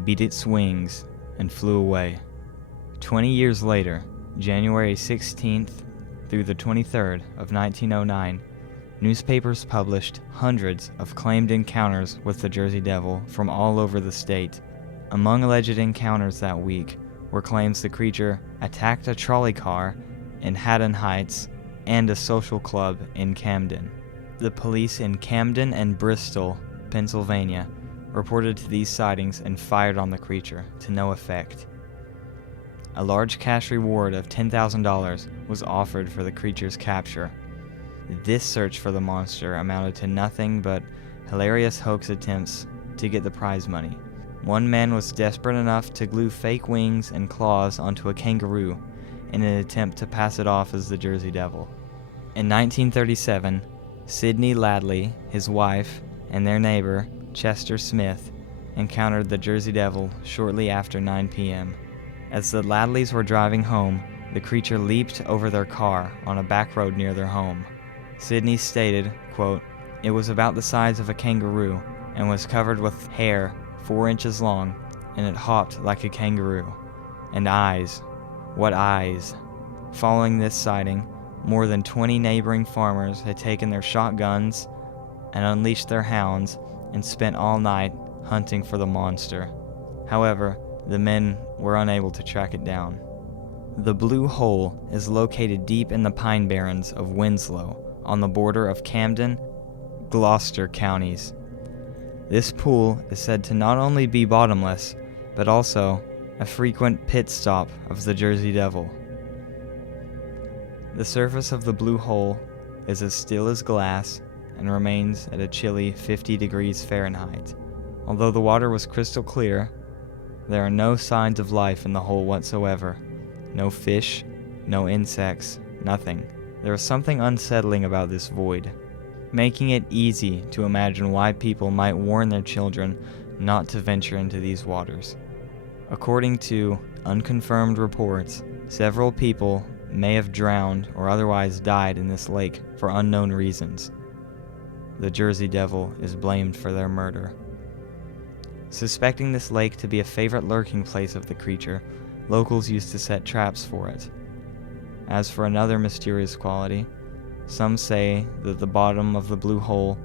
beat its wings, and flew away. 20 years later, January 16th through the 23rd of 1909, newspapers published hundreds of claimed encounters with the Jersey Devil from all over the state. Among alleged encounters that week were claims the creature attacked a trolley car in Haddon Heights and a social club in Camden. The police in Camden and Bristol, Pennsylvania, reported to these sightings and fired on the creature, to no effect. A large cash reward of $10,000 was offered for the creature's capture. This search for the monster amounted to nothing but hilarious hoax attempts to get the prize money. One man was desperate enough to glue fake wings and claws onto a kangaroo in an attempt to pass it off as the Jersey Devil. In 1937, Sidney Ladley, his wife, and their neighbor, Chester Smith, encountered the Jersey Devil shortly after 9 p.m. As the Ladleys were driving home, the creature leaped over their car on a back road near their home. Sidney stated, quote, "It was about the size of a kangaroo and was covered with hair 4 inches long, and it hopped like a kangaroo. And eyes. What eyes?" Following this sighting, more than 20 neighboring farmers had taken their shotguns and unleashed their hounds and spent all night hunting for the monster. However, the men were unable to track it down. The Blue Hole is located deep in the Pine Barrens of Winslow, on the border of Camden, Gloucester counties. This pool is said to not only be bottomless, but also a frequent pit stop of the Jersey Devil. The surface of the Blue Hole is as still as glass and remains at a chilly 50 degrees Fahrenheit. Although the water was crystal clear, there are no signs of life in the hole whatsoever. No fish, no insects, nothing. There is something unsettling about this void, making it easy to imagine why people might warn their children not to venture into these waters. According to unconfirmed reports, several people may have drowned or otherwise died in this lake for unknown reasons. The Jersey Devil is blamed for their murder. Suspecting this lake to be a favorite lurking place of the creature, locals used to set traps for it. As for another mysterious quality, some say that the bottom of the Blue Hole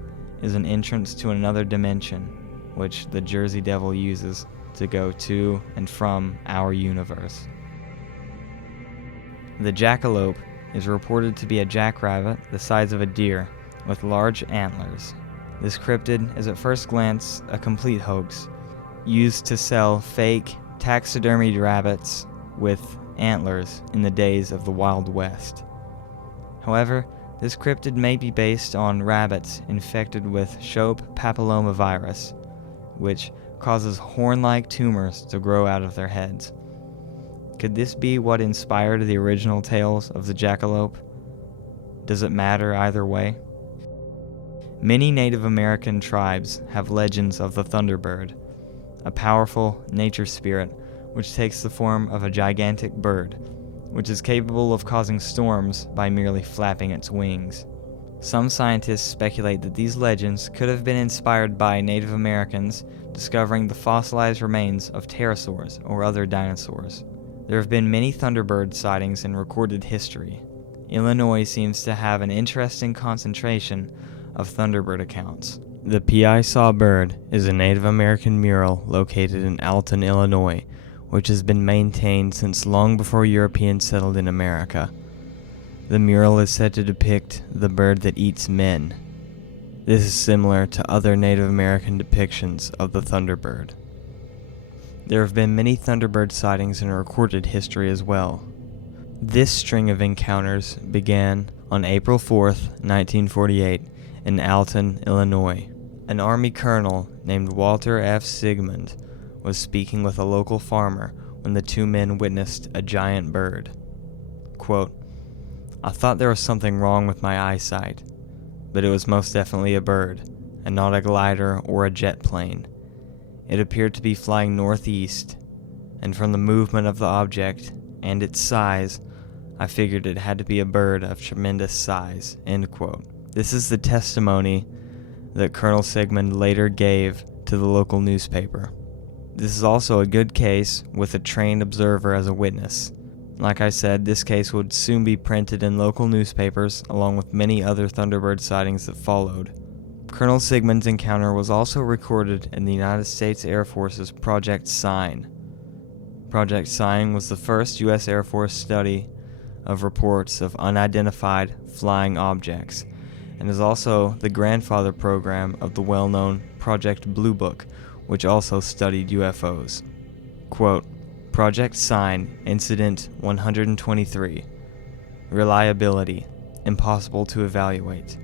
is an entrance to another dimension, which the Jersey Devil uses to go to and from our universe. The jackalope is reported to be a jackrabbit the size of a deer, with large antlers. This cryptid is at first glance a complete hoax, used to sell fake, taxidermied rabbits with antlers in the days of the Wild West. However, this cryptid may be based on rabbits infected with Shope papillomavirus, which causes horn-like tumors to grow out of their heads. Could this be what inspired the original tales of the jackalope? Does it matter either way? Many Native American tribes have legends of the Thunderbird, a powerful nature spirit which takes the form of a gigantic bird, which is capable of causing storms by merely flapping its wings. Some scientists speculate that these legends could have been inspired by Native Americans discovering the fossilized remains of pterosaurs or other dinosaurs. There have been many Thunderbird sightings in recorded history. Illinois seems to have an interesting concentration of Thunderbird accounts. The P.I. Saw Bird is a Native American mural located in Alton, Illinois, which has been maintained since long before Europeans settled in America. The mural is said to depict the bird that eats men. This is similar to other Native American depictions of the Thunderbird. There have been many Thunderbird sightings in recorded history as well. This string of encounters began on April 4th, 1948, in Alton, Illinois. An Army colonel named Walter F. Sigmund was speaking with a local farmer when the two men witnessed a giant bird. Quote, "I thought there was something wrong with my eyesight, but it was most definitely a bird, and not a glider or a jet plane. It appeared to be flying northeast, and from the movement of the object and its size, I figured it had to be a bird of tremendous size." End quote. This is the testimony that Colonel Sigmund later gave to the local newspaper. This is also a good case with a trained observer as a witness. Like I said, this case would soon be printed in local newspapers, along with many other Thunderbird sightings that followed. Colonel Sigmund's encounter was also recorded in the United States Air Force's Project Sign. Project Sign was the first U.S. Air Force study of reports of unidentified flying objects, and is also the grandfather program of the well-known Project Blue Book, which also studied UFOs. Quote, "Project Sign, Incident 123. Reliability, impossible to evaluate.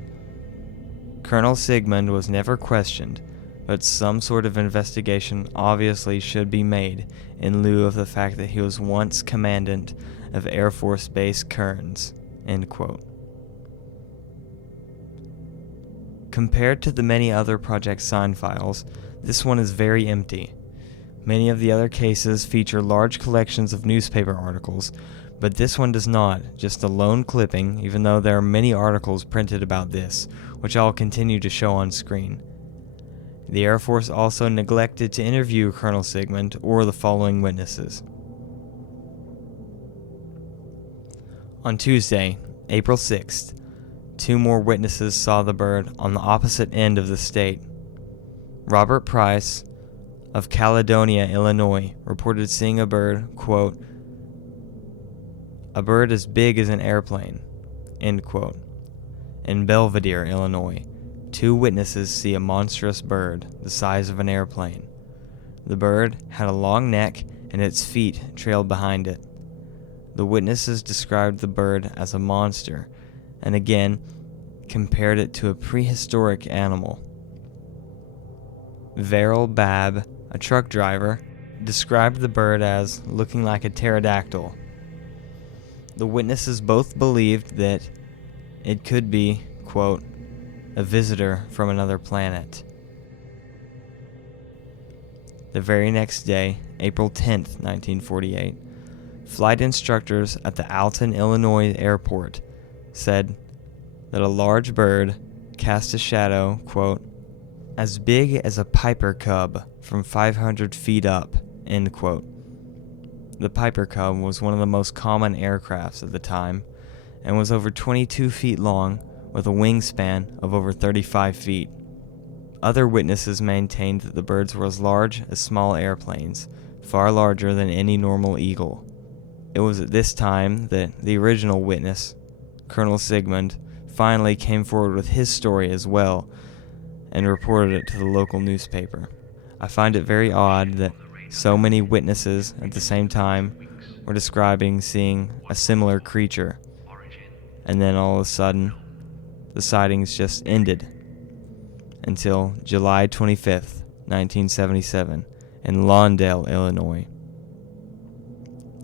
Colonel Sigmund was never questioned, but some sort of investigation obviously should be made in lieu of the fact that he was once commandant of Air Force Base Kearns." End quote. Compared to the many other Project Sign files, this one is very empty. Many of the other cases feature large collections of newspaper articles, but this one does not, just a lone clipping, even though there are many articles printed about this, which I'll continue to show on screen. The Air Force also neglected to interview Colonel Sigmund or the following witnesses. On Tuesday, April 6th, 2 more witnesses saw the bird on the opposite end of the state. Robert Price of Caledonia, Illinois, reported seeing a bird, quote, "a bird as big as an airplane," end quote. In Belvidere, Illinois, 2 witnesses see a monstrous bird the size of an airplane. The bird had a long neck and its feet trailed behind it. The witnesses described the bird as a monster, and again compared it to a prehistoric animal. Verrill Babb, a truck driver, described the bird as looking like a pterodactyl. The witnesses both believed that it could be, quote, "a visitor from another planet." The very next day, April 10th, 1948, flight instructors at the Alton, Illinois airport said that a large bird cast a shadow, quote, "as big as a Piper cub from 500 feet up," end quote. The Piper Cub was one of the most common aircrafts at the time, and was over 22 feet long with a wingspan of over 35 feet. Other witnesses maintained that the birds were as large as small airplanes, far larger than any normal eagle. It was at this time that the original witness, Colonel Sigmund, finally came forward with his story as well, and reported it to the local newspaper. I find it very odd that so many witnesses at the same time were describing seeing a similar creature, and then all of a sudden, the sightings just ended until July 25th, 1977, in Lawndale, Illinois.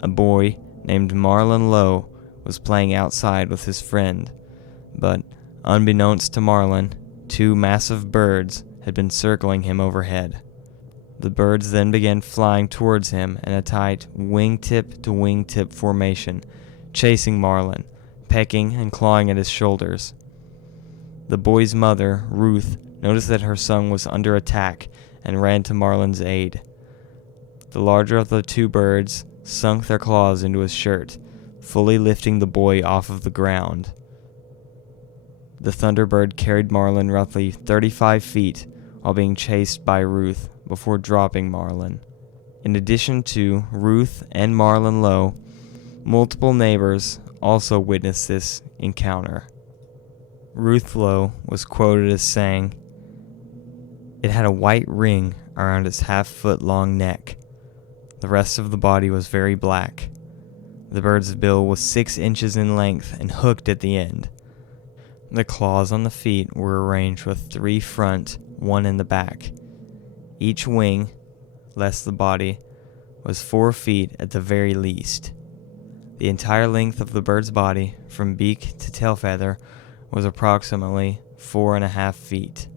A boy named Marlon Lowe was playing outside with his friend, but unbeknownst to Marlon, 2 massive birds had been circling him overhead. The birds then began flying towards him in a tight wingtip-to-wingtip formation, chasing Marlon, pecking and clawing at his shoulders. The boy's mother, Ruth, noticed that her son was under attack and ran to Marlon's aid. The larger of the 2 birds sunk their claws into his shirt, fully lifting the boy off of the ground. The Thunderbird carried Marlon roughly 35 feet while being chased by Ruth before dropping Marlon. In addition to Ruth and Marlon Lowe, multiple neighbors also witnessed this encounter. Ruth Lowe was quoted as saying, "It had a white ring around its half-foot-long neck. The rest of the body was very black. The bird's bill was 6 inches in length and hooked at the end. The claws on the feet were arranged with 3 front, 1 in the back. Each wing less the body, was 4 feet at the very least. The entire length of the bird's body, from beak to tail feather, was approximately 4.5 feet.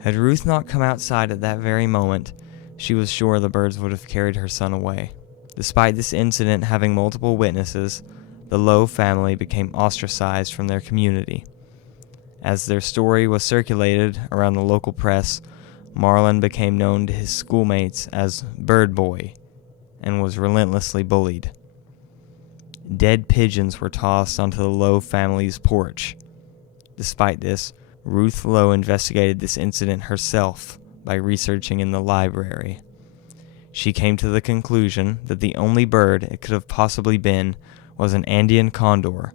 Had Ruth not come outside at that very moment, she was sure the birds would have carried her son away. Despite this incident having multiple witnesses, the Lowe family became ostracized from their community. As their story was circulated around the local press, Marlin became known to his schoolmates as Bird Boy and was relentlessly bullied. Dead pigeons were tossed onto the Lowe family's porch. Despite this, Ruth Lowe investigated this incident herself by researching in the library. She came to the conclusion that the only bird it could have possibly been was an Andean condor.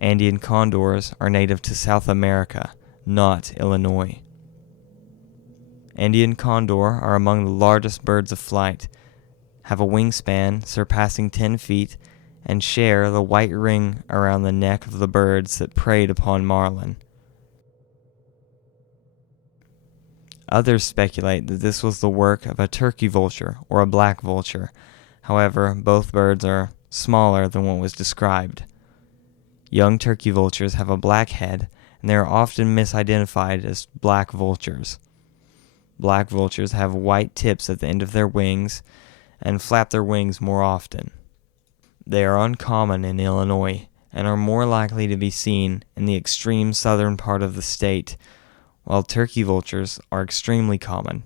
Andean condors are native to South America, not Illinois. Andean condor are among the largest birds of flight, have a wingspan surpassing 10 feet, and share the white ring around the neck of the birds that preyed upon Marlin. Others speculate that this was the work of a turkey vulture or a black vulture. However, both birds are smaller than what was described. Young turkey vultures have a black head, and they are often misidentified as black vultures. Black vultures have white tips at the end of their wings and flap their wings more often. They are uncommon in Illinois and are more likely to be seen in the extreme southern part of the state, while turkey vultures are extremely common.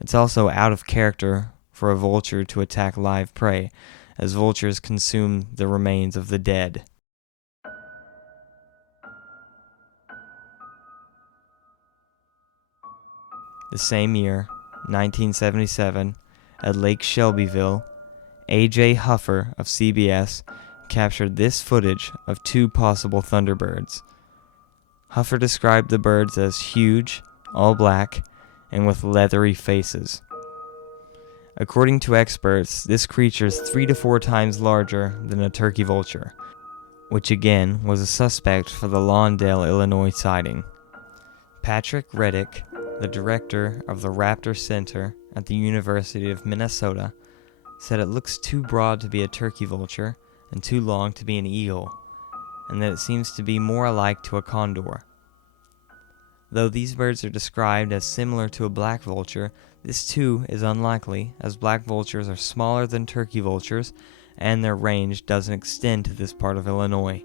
It's also out of character for a vulture to attack live prey, as vultures consume the remains of the dead. The same year, 1977, at Lake Shelbyville, A.J. Huffer of CBS captured this footage of 2 possible thunderbirds. Huffer described the birds as huge, all black, and with leathery faces. According to experts, this creature is 3 to 4 times larger than a turkey vulture, which again was a suspect for the Lawndale, Illinois sighting. Patrick Reddick, the director of the Raptor Center at the University of Minnesota, said it looks too broad to be a turkey vulture and too long to be an eagle, and that it seems to be more alike to a condor. Though these birds are described as similar to a black vulture, this too is unlikely, as black vultures are smaller than turkey vultures, and their range doesn't extend to this part of Illinois.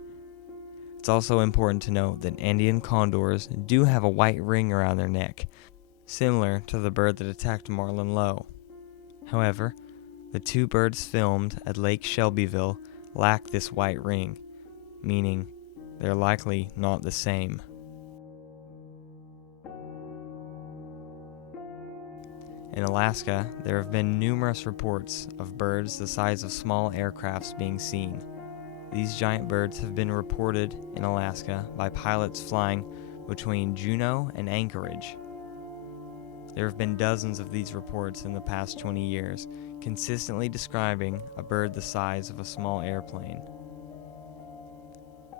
It's also important to note that Andean condors do have a white ring around their neck, similar to the bird that attacked Marlin Lowe. However, the 2 birds filmed at Lake Shelbyville lack this white ring, meaning they're likely not the same. In Alaska, there have been numerous reports of birds the size of small aircrafts being seen. These giant birds have been reported in Alaska by pilots flying between Juneau and Anchorage. There have been dozens of these reports in the past 20 years, consistently describing a bird the size of a small airplane.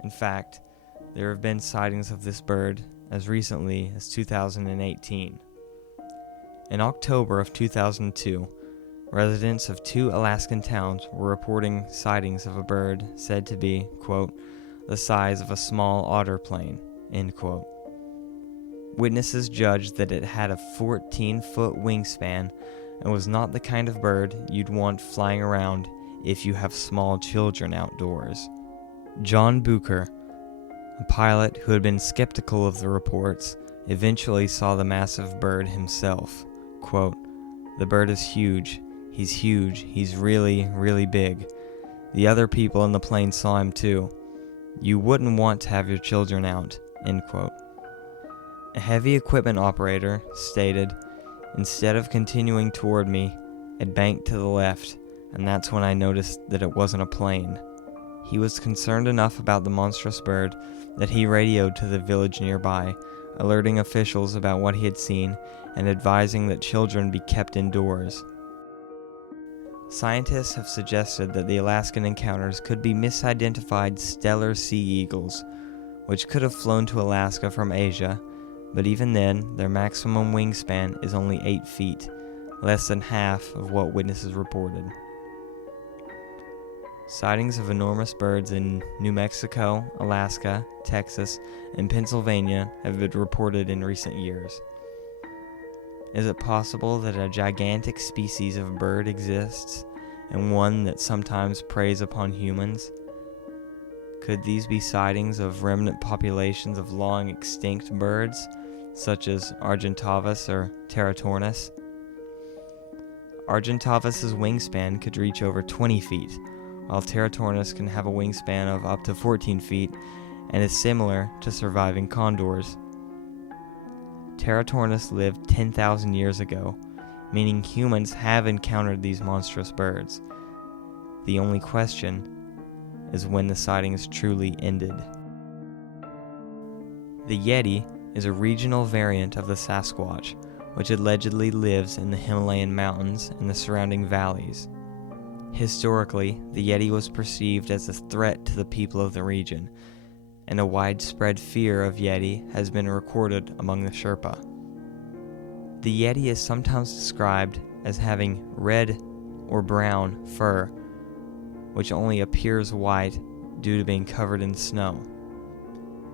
In fact, there have been sightings of this bird as recently as 2018. In October of 2002, residents of 2 Alaskan towns were reporting sightings of a bird said to be, quote, the size of a small otter plane, end quote. Witnesses judged that it had a 14-foot wingspan and was not the kind of bird you'd want flying around if you have small children outdoors. John Bucher, a pilot who had been skeptical of the reports, eventually saw the massive bird himself. Quote, the bird is huge. He's really, really big. The other people in the plane saw him too. You wouldn't want to have your children out, end quote. A heavy equipment operator stated, instead of continuing toward me, it banked to the left, and that's when I noticed that it wasn't a plane. He was concerned enough about the monstrous bird that he radioed to the village nearby, alerting officials about what he had seen and advising that children be kept indoors. Scientists have suggested that the Alaskan encounters could be misidentified stellar sea eagles, which could have flown to Alaska from Asia, but even then, their maximum wingspan is only 8 feet, less than half of what witnesses reported. Sightings of enormous birds in New Mexico, Alaska, Texas, and Pennsylvania have been reported in recent years. Is it possible that a gigantic species of bird exists, and one that sometimes preys upon humans? Could these be sightings of remnant populations of long extinct birds, such as Argentavis or Teratornis? Argentavis's wingspan could reach over 20 feet, while Teratornis can have a wingspan of up to 14 feet and is similar to surviving condors. Teratornis lived 10,000 years ago, meaning humans have encountered these monstrous birds. The only question is when the sightings truly ended. The Yeti is a regional variant of the Sasquatch, which allegedly lives in the Himalayan mountains and the surrounding valleys. Historically, the Yeti was perceived as a threat to the people of the region, and a widespread fear of Yeti has been recorded among the Sherpa. The Yeti is sometimes described as having red or brown fur, which only appears white due to being covered in snow.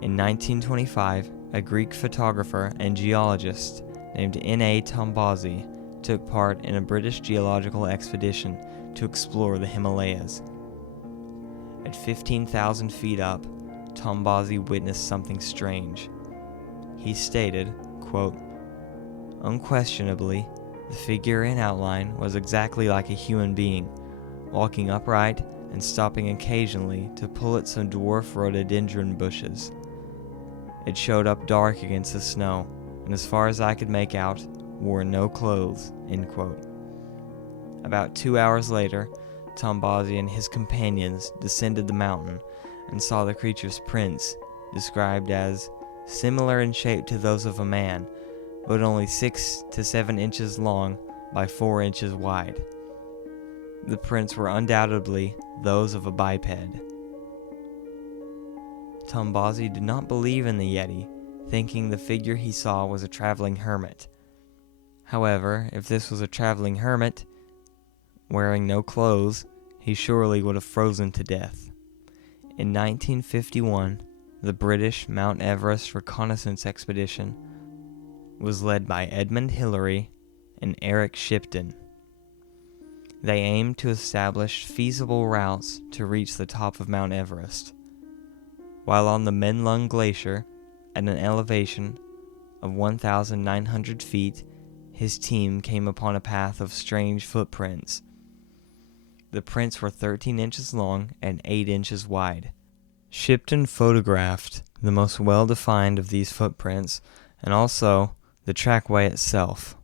In 1925, a Greek photographer and geologist named N.A. Tombazi took part in a British geological expedition to explore the Himalayas. At 15,000 feet up, Tombazi witnessed something strange. He stated, quote, "Unquestionably, the figure in outline was exactly like a human being, walking upright and stopping occasionally to pull at some dwarf rhododendron bushes. It showed up dark against the snow, and as far as I could make out, wore no clothes," end quote. About 2 hours later, Tombazi and his companions descended the mountain and saw the creature's prints, described as similar in shape to those of a man, but only 6 to 7 inches long by 4 inches wide. The prints were undoubtedly those of a biped. Tombazi did not believe in the Yeti, thinking the figure he saw was a traveling hermit. However, if this was a traveling hermit, wearing no clothes, he surely would have frozen to death. In 1951, the British Mount Everest reconnaissance expedition was led by Edmund Hillary and Eric Shipton. They aimed to establish feasible routes to reach the top of Mount Everest. While on the Menlung Glacier, at an elevation of 1,900 feet, his team came upon a path of strange footprints. The prints were 13 inches long and 8 inches wide. Shipton photographed the most well-defined of these footprints and also the trackway itself.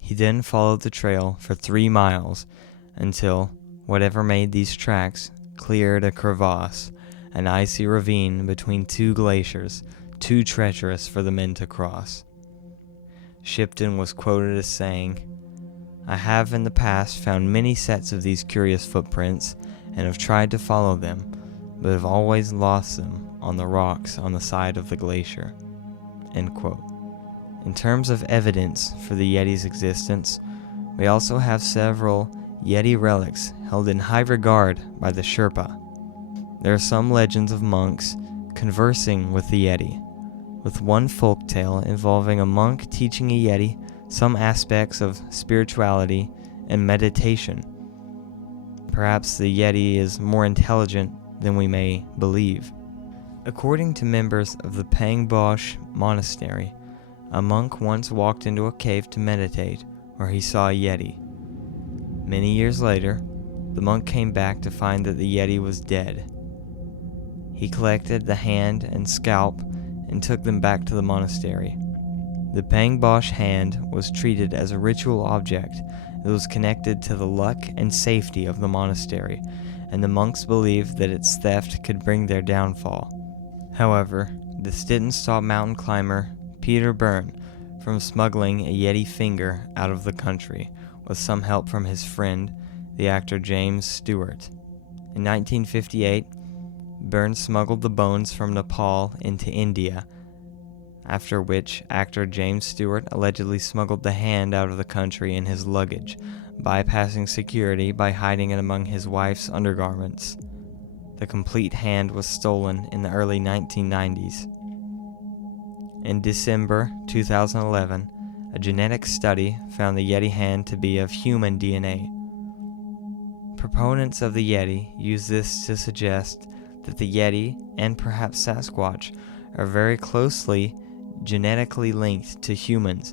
He then followed the trail for 3 miles until whatever made these tracks cleared a crevasse, an icy ravine between 2 glaciers, too treacherous for the men to cross. Shipton was quoted as saying, "I have in the past found many sets of these curious footprints and have tried to follow them, but have always lost them on the rocks on the side of the glacier." End quote. In terms of evidence for the Yeti's existence, we also have several Yeti relics held in high regard by the Sherpa. There are some legends of monks conversing with the Yeti, with one folktale involving a monk teaching a Yeti some aspects of spirituality and meditation. Perhaps the Yeti is more intelligent than we may believe. According to members of the Pangbosh Monastery, a monk once walked into a cave to meditate where he saw a Yeti. Many years later, the monk came back to find that the Yeti was dead. He collected the hand and scalp and took them back to the monastery. The Pangbosh hand was treated as a ritual object that was connected to the luck and safety of the monastery, and the monks believed that its theft could bring their downfall. However, this didn't stop mountain climber Peter Byrne from smuggling a Yeti finger out of the country, with some help from his friend, the actor James Stewart. In 1958, Byrne smuggled the bones from Nepal into India. after which actor James Stewart allegedly smuggled the hand out of the country in his luggage, bypassing security by hiding it among his wife's undergarments. The complete hand was stolen in the early 1990s. In December 2011, a genetic study found the Yeti hand to be of human DNA. Proponents of the Yeti use this to suggest that the Yeti, and perhaps Sasquatch, are very closely genetically linked to humans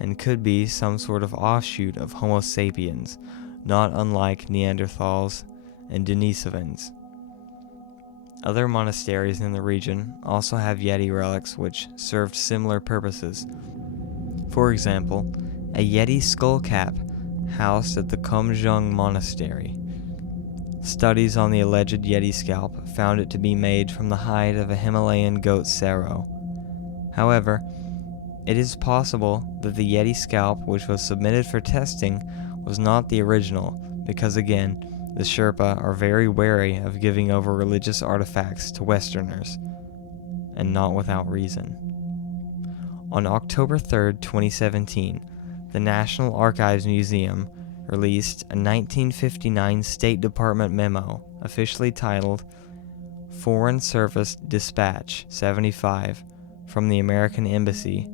and could be some sort of offshoot of Homo sapiens, not unlike Neanderthals and Denisovans. Other monasteries in the region also have Yeti relics which served similar purposes. For example, a Yeti skull cap housed at the Kumjung Monastery. Studies on the alleged Yeti scalp found it to be made from the hide of a Himalayan goat serow. However, it is possible that the Yeti scalp which was submitted for testing was not the original because, again, the Sherpa are very wary of giving over religious artifacts to Westerners, and not without reason. On October 3, 2017, the National Archives Museum released a 1959 State Department memo officially titled Foreign Service Dispatch 75 from the American Embassy,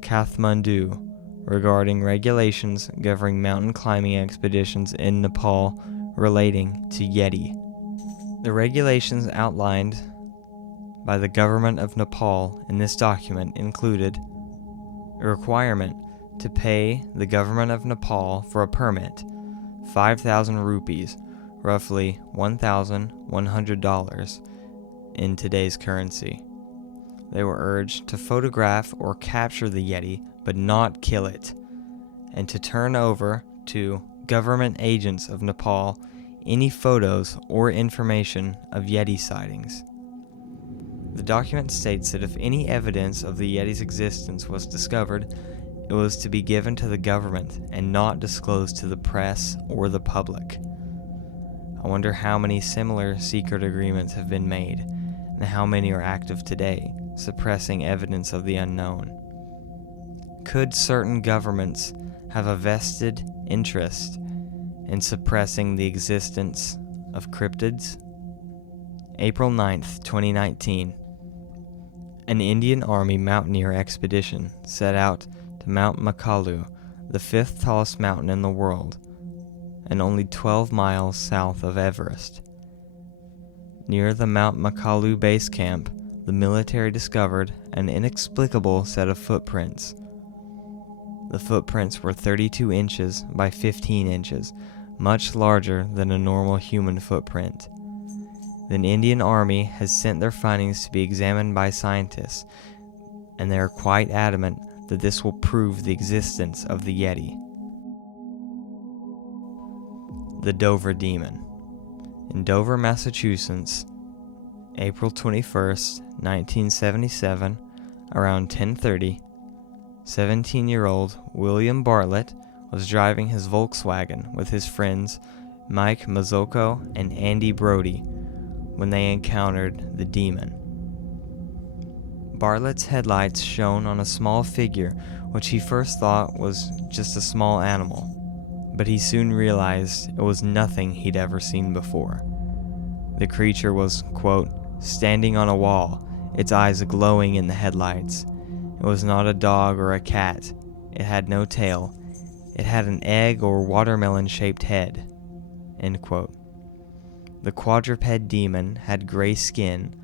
Kathmandu, regarding regulations governing mountain climbing expeditions in Nepal relating to Yeti. The regulations outlined by the government of Nepal in this document included a requirement to pay the government of Nepal for a permit, 5,000 rupees, roughly $1,100 in today's currency. They were urged to photograph or capture the Yeti, but not kill it, and to turn over to government agents of Nepal any photos or information of Yeti sightings. The document states that if any evidence of the Yeti's existence was discovered, it was to be given to the government and not disclosed to the press or the public. I wonder how many similar secret agreements have been made, and how many are active today, suppressing evidence of the unknown. Could certain governments have a vested interest in suppressing the existence of cryptids? April 9th, 2019. An Indian Army mountaineer expedition set out to Mount Makalu, the fifth tallest mountain in the world, and only 12 miles south of Everest. Near the Mount Makalu base camp, the military discovered an inexplicable set of footprints. The footprints were 32 inches by 15 inches, much larger than a normal human footprint. The Indian Army has sent their findings to be examined by scientists, and they are quite adamant that this will prove the existence of the Yeti. The Dover Demon. In Dover, Massachusetts, April 21st, 1977, around 10:30, 17-year-old William Bartlett was driving his Volkswagen with his friends Mike Mazzocco and Andy Brody when they encountered the demon. Bartlett's headlights shone on a small figure which he first thought was just a small animal, but he soon realized it was nothing he'd ever seen before. The creature was, quote, standing on a wall, its eyes glowing in the headlights. It was not a dog or a cat. It had no tail. It had an egg or watermelon-shaped head, end quote. The quadruped demon had gray skin,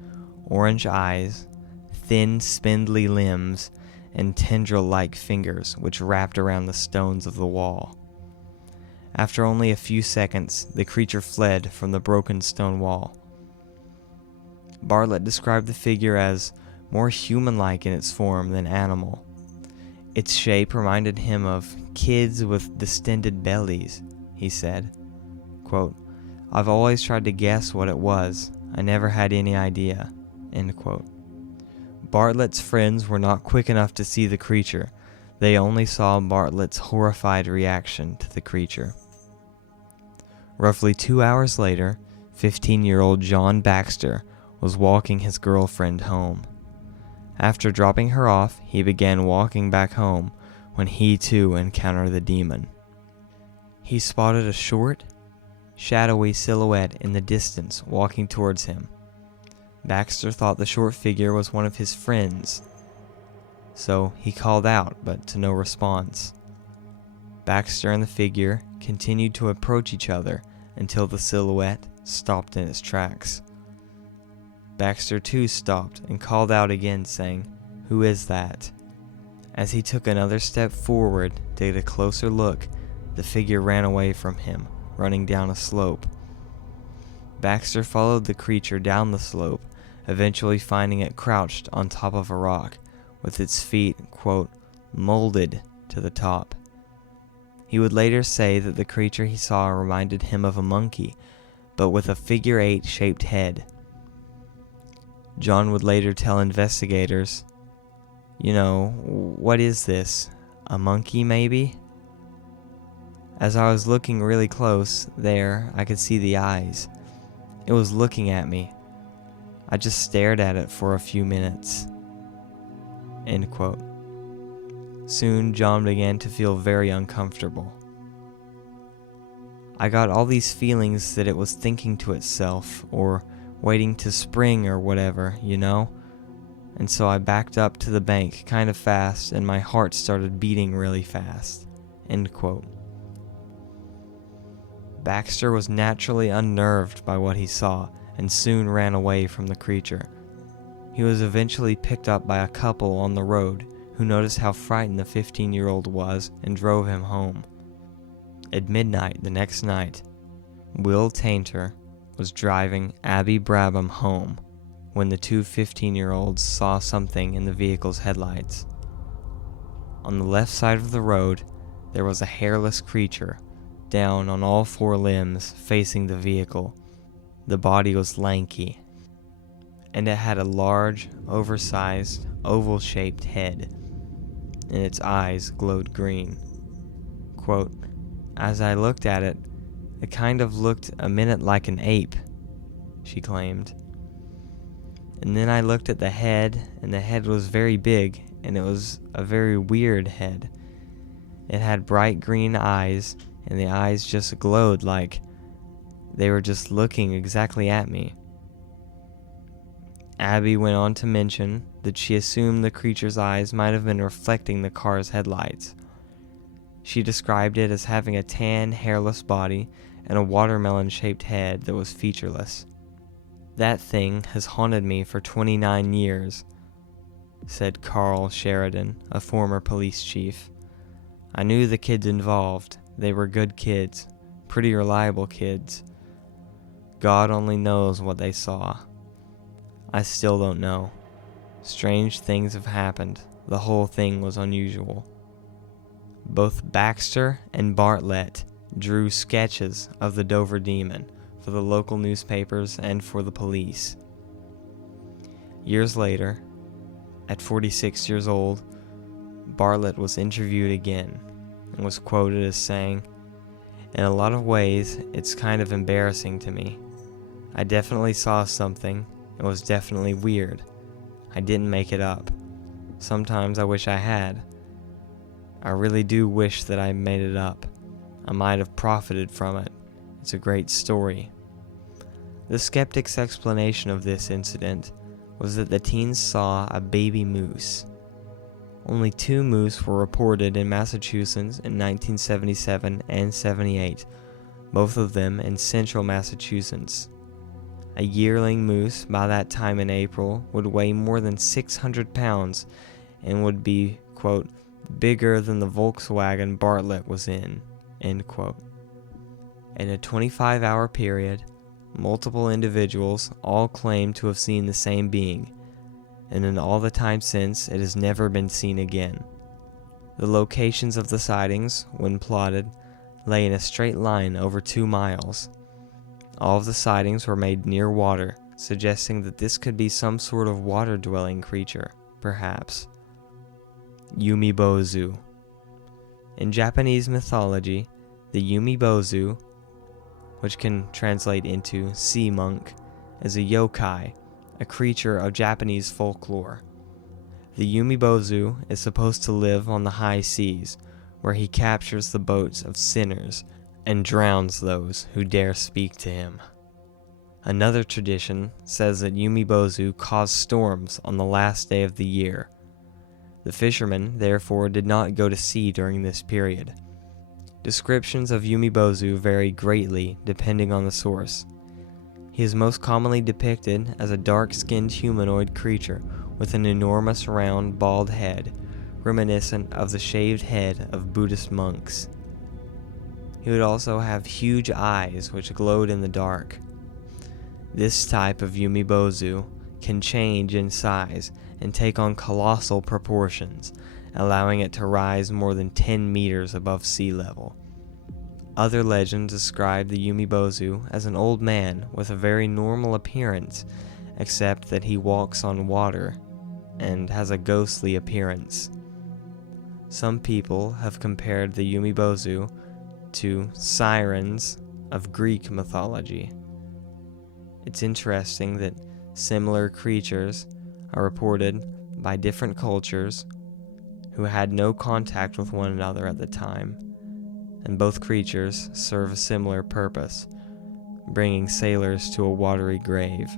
orange eyes, thin, spindly limbs, and tendril-like fingers which wrapped around the stones of the wall. After only a few seconds, the creature fled from the broken stone wall. Bartlett described the figure as more human-like in its form than animal. Its shape reminded him of kids with distended bellies, he said. Quote, I've always tried to guess what it was. I never had any idea, end quote. Bartlett's friends were not quick enough to see the creature. They only saw Bartlett's horrified reaction to the creature. Roughly 2 hours later, 15-year-old John Baxter was walking his girlfriend home. After dropping her off, he began walking back home when he too encountered the demon. He spotted a short, shadowy silhouette in the distance walking towards him. Baxter thought the short figure was one of his friends, so he called out, but to no response. Baxter and the figure continued to approach each other until the silhouette stopped in its tracks. Baxter too stopped and called out again, saying, "Who is that?" As he took another step forward to get a closer look, the figure ran away from him, running down a slope. Baxter followed the creature down the slope, eventually finding it crouched on top of a rock, with its feet, quote, molded to the top. He would later say that the creature he saw reminded him of a monkey, but with a figure 8 shaped head. John would later tell investigators, "What is this? A monkey, maybe?" As I was looking really close there, I could see the eyes. It was looking at me. I just stared at it for a few minutes. End quote. Soon, John began to feel very uncomfortable. I got all these feelings that it was thinking to itself, or waiting to spring or whatever, And so I backed up to the bank kind of fast, and my heart started beating really fast. End quote. Baxter was naturally unnerved by what he saw, and soon ran away from the creature. He was eventually picked up by a couple on the road who noticed how frightened the 15-year-old was and drove him home. At midnight the next night, Will Tainter was driving Abby Brabham home when the two 15-year-olds saw something in the vehicle's headlights. On the left side of the road, there was a hairless creature, down on all four limbs, facing the vehicle. The body was lanky, and it had a large, oversized, oval-shaped head, and its eyes glowed green. Quote, "As I looked at it, it kind of looked a minute like an ape," she claimed. "And then I looked at the head, and the head was very big, and it was a very weird head. It had bright green eyes, and the eyes just glowed like they were just looking exactly at me." Abby went on to mention that she assumed the creature's eyes might have been reflecting the car's headlights. She described it as having a tan, hairless body and a watermelon-shaped head that was featureless. "That thing has haunted me for 29 years, said Carl Sheridan, a former police chief. "I knew the kids involved. They were good kids, pretty reliable kids. God only knows what they saw. I still don't know. Strange things have happened. The whole thing was unusual." Both Baxter and Bartlett drew sketches of the Dover Demon for the local newspapers and for the police. Years later, at 46 years old, Bartlett was interviewed again and was quoted as saying, "In a lot of ways, it's kind of embarrassing to me. I definitely saw something. It was definitely weird. I didn't make it up. Sometimes I wish I had. I really do wish that I made it up. I might have profited from it. It's a great story." The skeptic's explanation of this incident was that the teens saw a baby moose. Only 2 moose were reported in Massachusetts in 1977 and 78, both of them in central Massachusetts. A yearling moose by that time in April would weigh more than 600 pounds and would be, quote, bigger than the Volkswagen Bartlett was in, end quote. In a 25-hour period, multiple individuals all claimed to have seen the same being, and in all the time since, it has never been seen again. The locations of the sightings, when plotted, lay in a straight line over 2 miles. All of the sightings were made near water, suggesting that this could be some sort of water-dwelling creature, perhaps. Yumibozu. In Japanese mythology, the Yumibozu, which can translate into sea monk, is a yokai, a creature of Japanese folklore. The Yumibozu is supposed to live on the high seas, where he captures the boats of sinners and drowns those who dare speak to him. Another tradition says that Yumibozu cause storms on the last day of the year. The fishermen, therefore, did not go to sea during this period. Descriptions of Yumibozu vary greatly depending on the source. He is most commonly depicted as a dark-skinned humanoid creature with an enormous round, bald head, reminiscent of the shaved head of Buddhist monks. He would also have huge eyes which glowed in the dark. This type of Yumibozu can change in size and take on colossal proportions, allowing it to rise more than 10 meters above sea level. Other legends describe the Yumibozu as an old man with a very normal appearance, except that he walks on water and has a ghostly appearance. Some people have compared the Yumibozu to sirens of Greek mythology. It's interesting that similar creatures are reported by different cultures who had no contact with one another at the time, and both creatures serve a similar purpose, bringing sailors to a watery grave.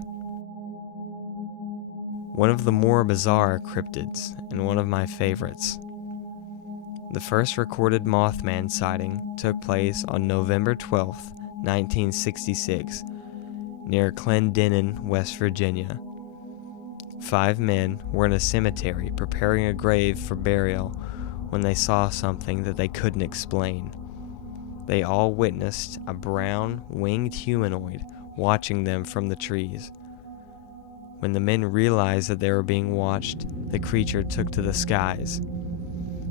One of the more bizarre cryptids, and one of my favorites. The first recorded Mothman sighting took place on November 12, 1966, near Clendenin, West Virginia. 5 men were in a cemetery preparing a grave for burial when they saw something that they couldn't explain. They all witnessed a brown, winged humanoid watching them from the trees. When the men realized that they were being watched, the creature took to the skies.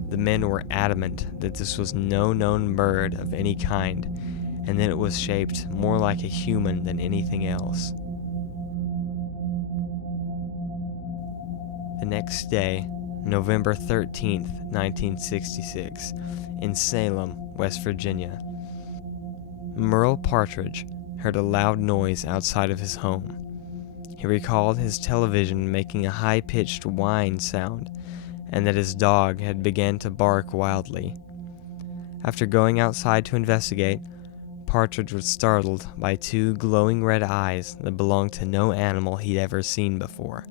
The men were adamant that this was no known bird of any kind, and that it was shaped more like a human than anything else. The next day, November 13th, 1966, in Salem, West Virginia, Merle Partridge heard a loud noise outside of his home. He recalled his television making a high-pitched whine sound, and that his dog had begun to bark wildly. After going outside to investigate, Partridge was startled by 2 glowing red eyes that belonged to no animal he'd ever seen before.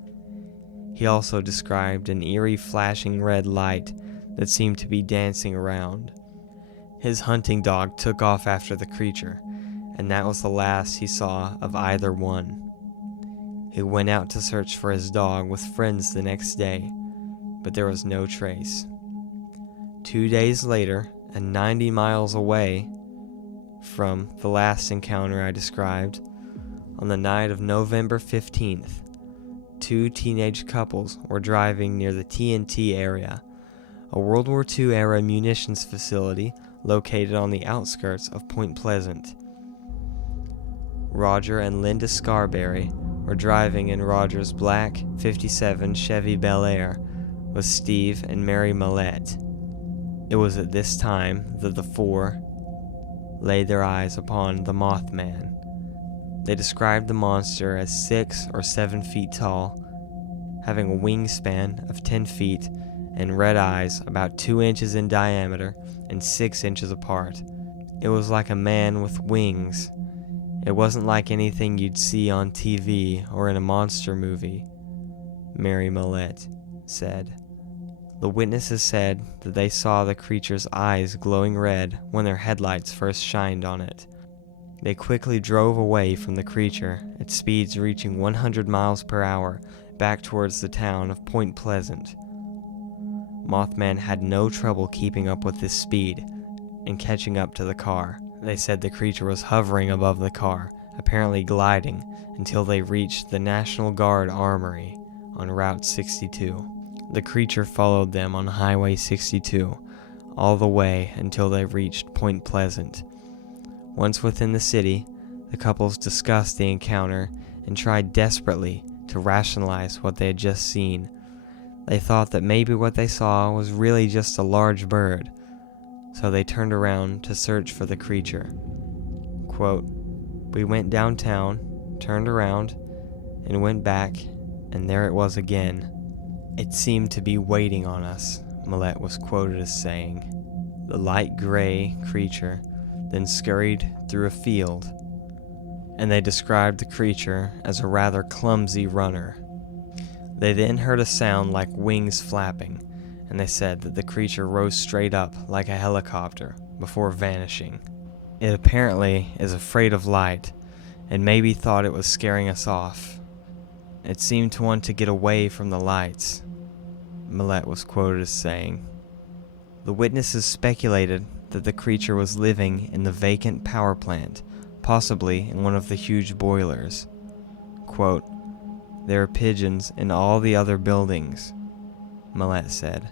He also described an eerie flashing red light that seemed to be dancing around. His hunting dog took off after the creature, and that was the last he saw of either one. He went out to search for his dog with friends the next day, but there was no trace. 2 days later, and 90 miles away from the last encounter I described, on the night of November 15th, 2 teenage couples were driving near the TNT area, a World War II-era munitions facility located on the outskirts of Point Pleasant. Roger and Linda Scarberry were driving in Roger's black '57 Chevy Bel Air with Steve and Mary Millette. It was at this time that the 4 laid their eyes upon the Mothman. They described the monster as 6 or 7 feet tall, having a wingspan of 10 feet and red eyes about 2 inches in diameter and 6 inches apart. It was like a man with wings. It wasn't like anything you'd see on TV or in a monster movie, Mary Millette said. The witnesses said that they saw the creature's eyes glowing red when their headlights first shined on it. They quickly drove away from the creature at speeds reaching 100 miles per hour back towards the town of Point Pleasant. Mothman had no trouble keeping up with this speed and catching up to the car. They said the creature was hovering above the car, apparently gliding, until they reached the National Guard Armory on Route 62. The creature followed them on Highway 62 all the way until they reached Point Pleasant. Once within the city, the couples discussed the encounter and tried desperately to rationalize what they had just seen. They thought that maybe what they saw was really just a large bird, so they turned around to search for the creature. Quote, "We went downtown, turned around, and went back, and there it was again," "It seemed to be waiting on us," Millett was quoted as saying. The light gray creature then scurried through a field, and they described the creature as a rather clumsy runner. They then heard a sound like wings flapping, and they said that the creature rose straight up like a helicopter before vanishing. It apparently is afraid of light, and maybe thought it was scaring us off. It seemed to want to get away from the lights, Millett was quoted as saying. The witnesses speculated that the creature was living in the vacant power plant, possibly in one of the huge boilers. Quote, "There are pigeons in all the other buildings," Millett said,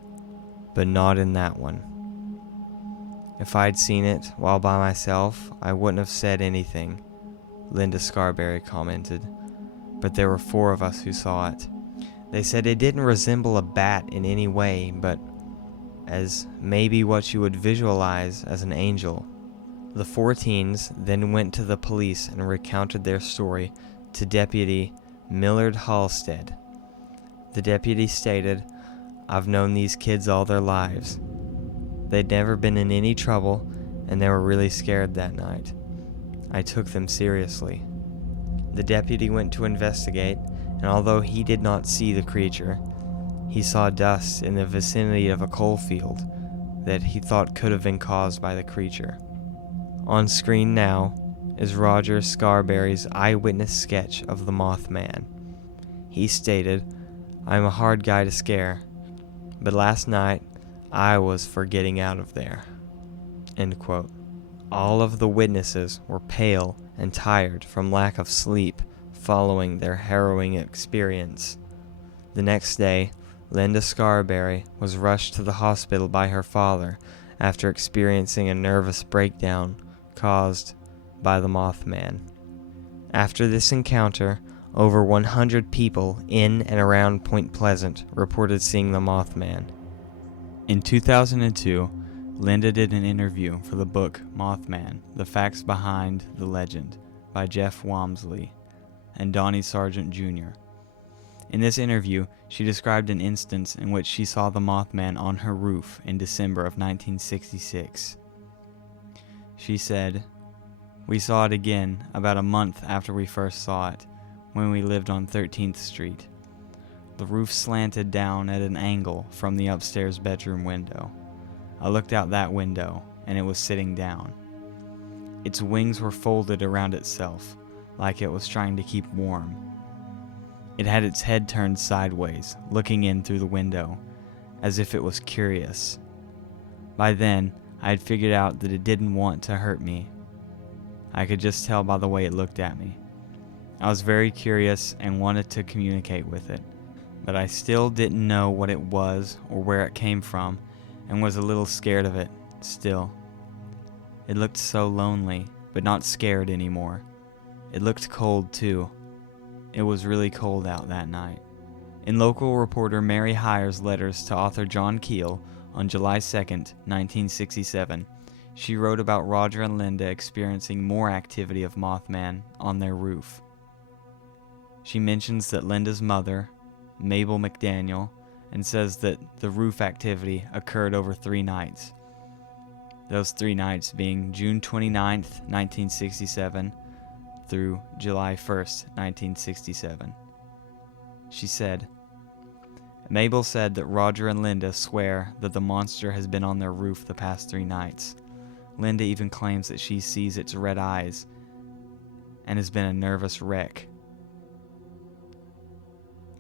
"but not in that one. If I'd seen it while by myself, I wouldn't have said anything," Linda Scarberry commented, "but there were 4 of us who saw it. They said it didn't resemble a bat in any way, but as maybe what you would visualize as an angel." The 4 teens then went to the police and recounted their story to Deputy Millard Halstead. The deputy stated, "I've known these kids all their lives. They'd never been in any trouble, and they were really scared that night. I took them seriously." The deputy went to investigate, and although he did not see the creature, he saw dust in the vicinity of a coal field that he thought could have been caused by the creature. On screen now is Roger Scarberry's eyewitness sketch of the Mothman. He stated, "I'm a hard guy to scare, but last night I was for getting out of there." End quote. All of the witnesses were pale and tired from lack of sleep following their harrowing experience. The next day, Linda Scarberry was rushed to the hospital by her father after experiencing a nervous breakdown caused by the Mothman. After this encounter, over 100 people in and around Point Pleasant reported seeing the Mothman. In 2002, Linda did an interview for the book Mothman, The Facts Behind the Legend by Jeff Walmsley and Donnie Sargent Jr. In this interview, she described an instance in which she saw the Mothman on her roof in December of 1966. She said, "We saw it again about a month after we first saw it, when we lived on 13th Street. The roof slanted down at an angle from the upstairs bedroom window. I looked out that window, and it was sitting down. Its wings were folded around itself, like it was trying to keep warm. It had its head turned sideways, looking in through the window, as if it was curious. By then, I had figured out that it didn't want to hurt me. I could just tell by the way it looked at me. I was very curious and wanted to communicate with it, but I still didn't know what it was or where it came from, and was a little scared of it, still. It looked so lonely, but not scared anymore. It looked cold, too. It was really cold out that night." In local reporter Mary Hyer's letters to author John Keel on July 2nd, 1967, she wrote about Roger and Linda experiencing more activity of Mothman on their roof. She mentions that Linda's mother, Mabel McDaniel, and says that the roof activity occurred over 3 nights. Those 3 nights being June 29th, 1967 through July 1st, 1967. She said, "Mabel said that Roger and Linda swear that the monster has been on their roof the past 3 nights. Linda even claims that she sees its red eyes and has been a nervous wreck.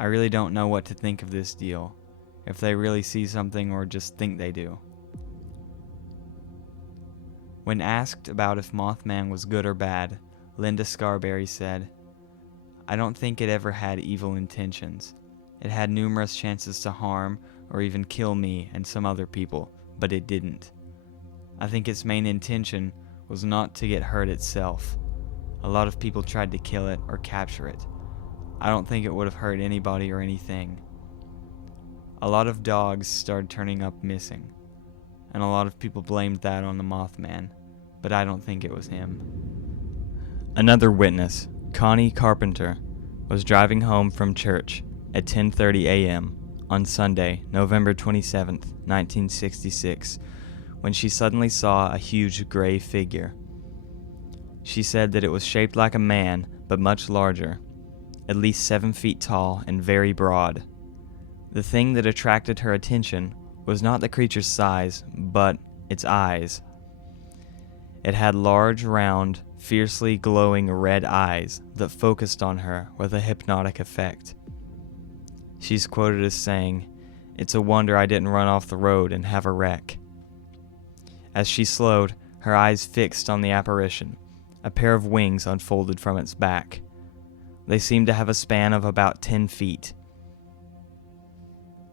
I really don't know what to think of this deal, if they really see something or just think they do." When asked about if Mothman was good or bad, Linda Scarberry said, "I don't think it ever had evil intentions. It had numerous chances to harm or even kill me and some other people, but it didn't. I think its main intention was not to get hurt itself. A lot of people tried to kill it or capture it. I don't think it would have hurt anybody or anything. A lot of dogs started turning up missing, and a lot of people blamed that on the Mothman, but I don't think it was him." Another witness, Connie Carpenter, was driving home from church at 10:30 a.m. on Sunday, November 27th, 1966, when she suddenly saw a huge gray figure. She said that it was shaped like a man, but much larger, at least 7 feet tall and very broad. The thing that attracted her attention was not the creature's size, but its eyes. It had large, round, fiercely glowing red eyes that focused on her with a hypnotic effect. She's quoted as saying, "It's a wonder I didn't run off the road and have a wreck." As she slowed, her eyes fixed on the apparition. A pair of wings unfolded from its back. They seemed to have a span of about 10 feet.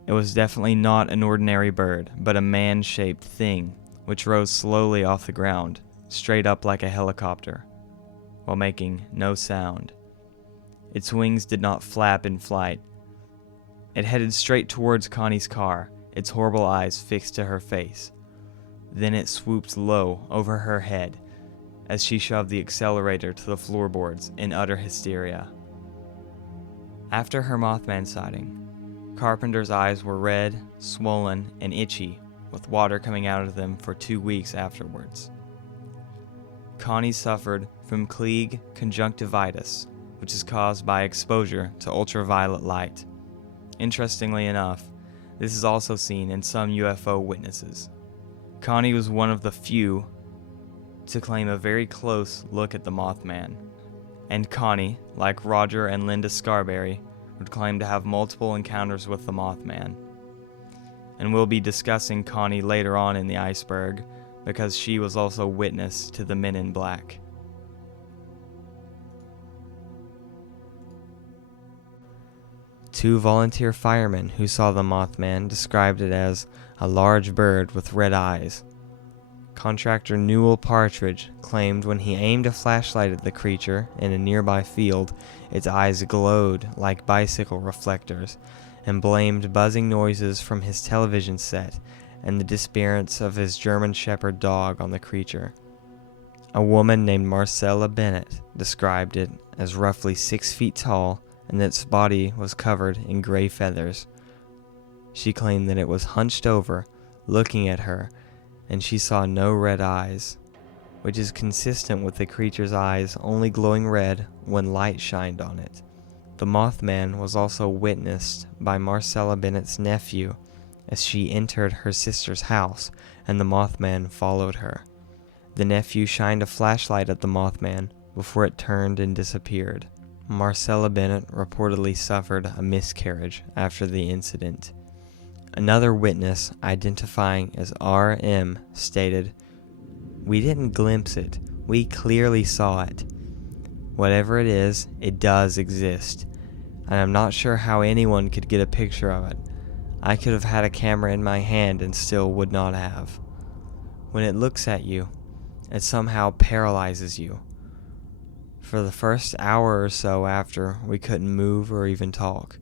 It was definitely not an ordinary bird, but a man-shaped thing, which rose slowly off the ground, straight up like a helicopter, while making no sound. Its wings did not flap in flight. It headed straight towards Connie's car, its horrible eyes fixed to her face. Then it swooped low over her head as she shoved the accelerator to the floorboards in utter hysteria. After her Mothman sighting, Carpenter's eyes were red, swollen, and itchy, with water coming out of them for 2 weeks afterwards. Connie suffered from Klieg conjunctivitis, which is caused by exposure to ultraviolet light. Interestingly enough, this is also seen in some UFO witnesses. Connie was one of the few to claim a very close look at the Mothman, and Connie, like Roger and Linda Scarberry, would claim to have multiple encounters with the Mothman. And we'll be discussing Connie later on in the Iceberg, because she was also witness to the Men in Black. Two volunteer firemen who saw the Mothman described it as a large bird with red eyes. Contractor Newell Partridge claimed when he aimed a flashlight at the creature in a nearby field, its eyes glowed like bicycle reflectors, and blamed buzzing noises from his television set and the disappearance of his German Shepherd dog on the creature. A woman named Marcella Bennett described it as roughly 6 feet tall and that its body was covered in gray feathers. She claimed that it was hunched over, looking at her, and she saw no red eyes, which is consistent with the creature's eyes only glowing red when light shined on it. The Mothman was also witnessed by Marcella Bennett's nephew as she entered her sister's house, and the Mothman followed her. The nephew shined a flashlight at the Mothman before it turned and disappeared. Marcella Bennett reportedly suffered a miscarriage after the incident. Another witness, identifying as RM, stated, "We didn't glimpse it, we clearly saw it. Whatever it is, it does exist, and I'm not sure how anyone could get a picture of it. I could have had a camera in my hand and still would not have. When it looks at you, it somehow paralyzes you. For the first hour or so after, we couldn't move or even talk.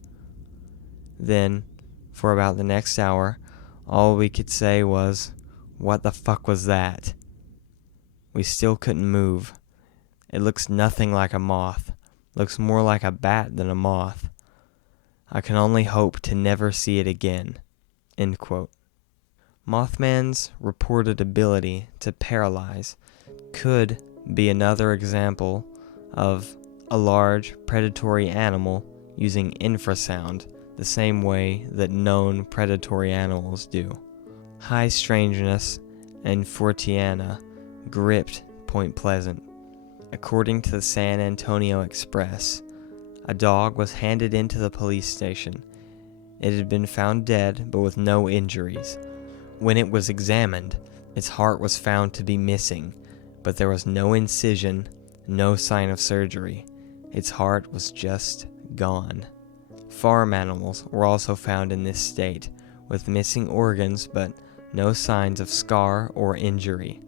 Then, for about the next hour, all we could say was, 'What the fuck was that?' We still couldn't move. It looks nothing like a moth. Looks more like a bat than a moth. I can only hope to never see it again." End quote. Mothman's reported ability to paralyze could be another example of a large predatory animal using infrasound the same way that known predatory animals do. High Strangeness and Fortiana gripped Point Pleasant. According to the San Antonio Express, a dog was handed into the police station. It had been found dead but with no injuries. When it was examined, its heart was found to be missing, but there was no incision, no sign of surgery. Its heart was just gone. Farm animals were also found in this state, with missing organs but no signs of scar or injury.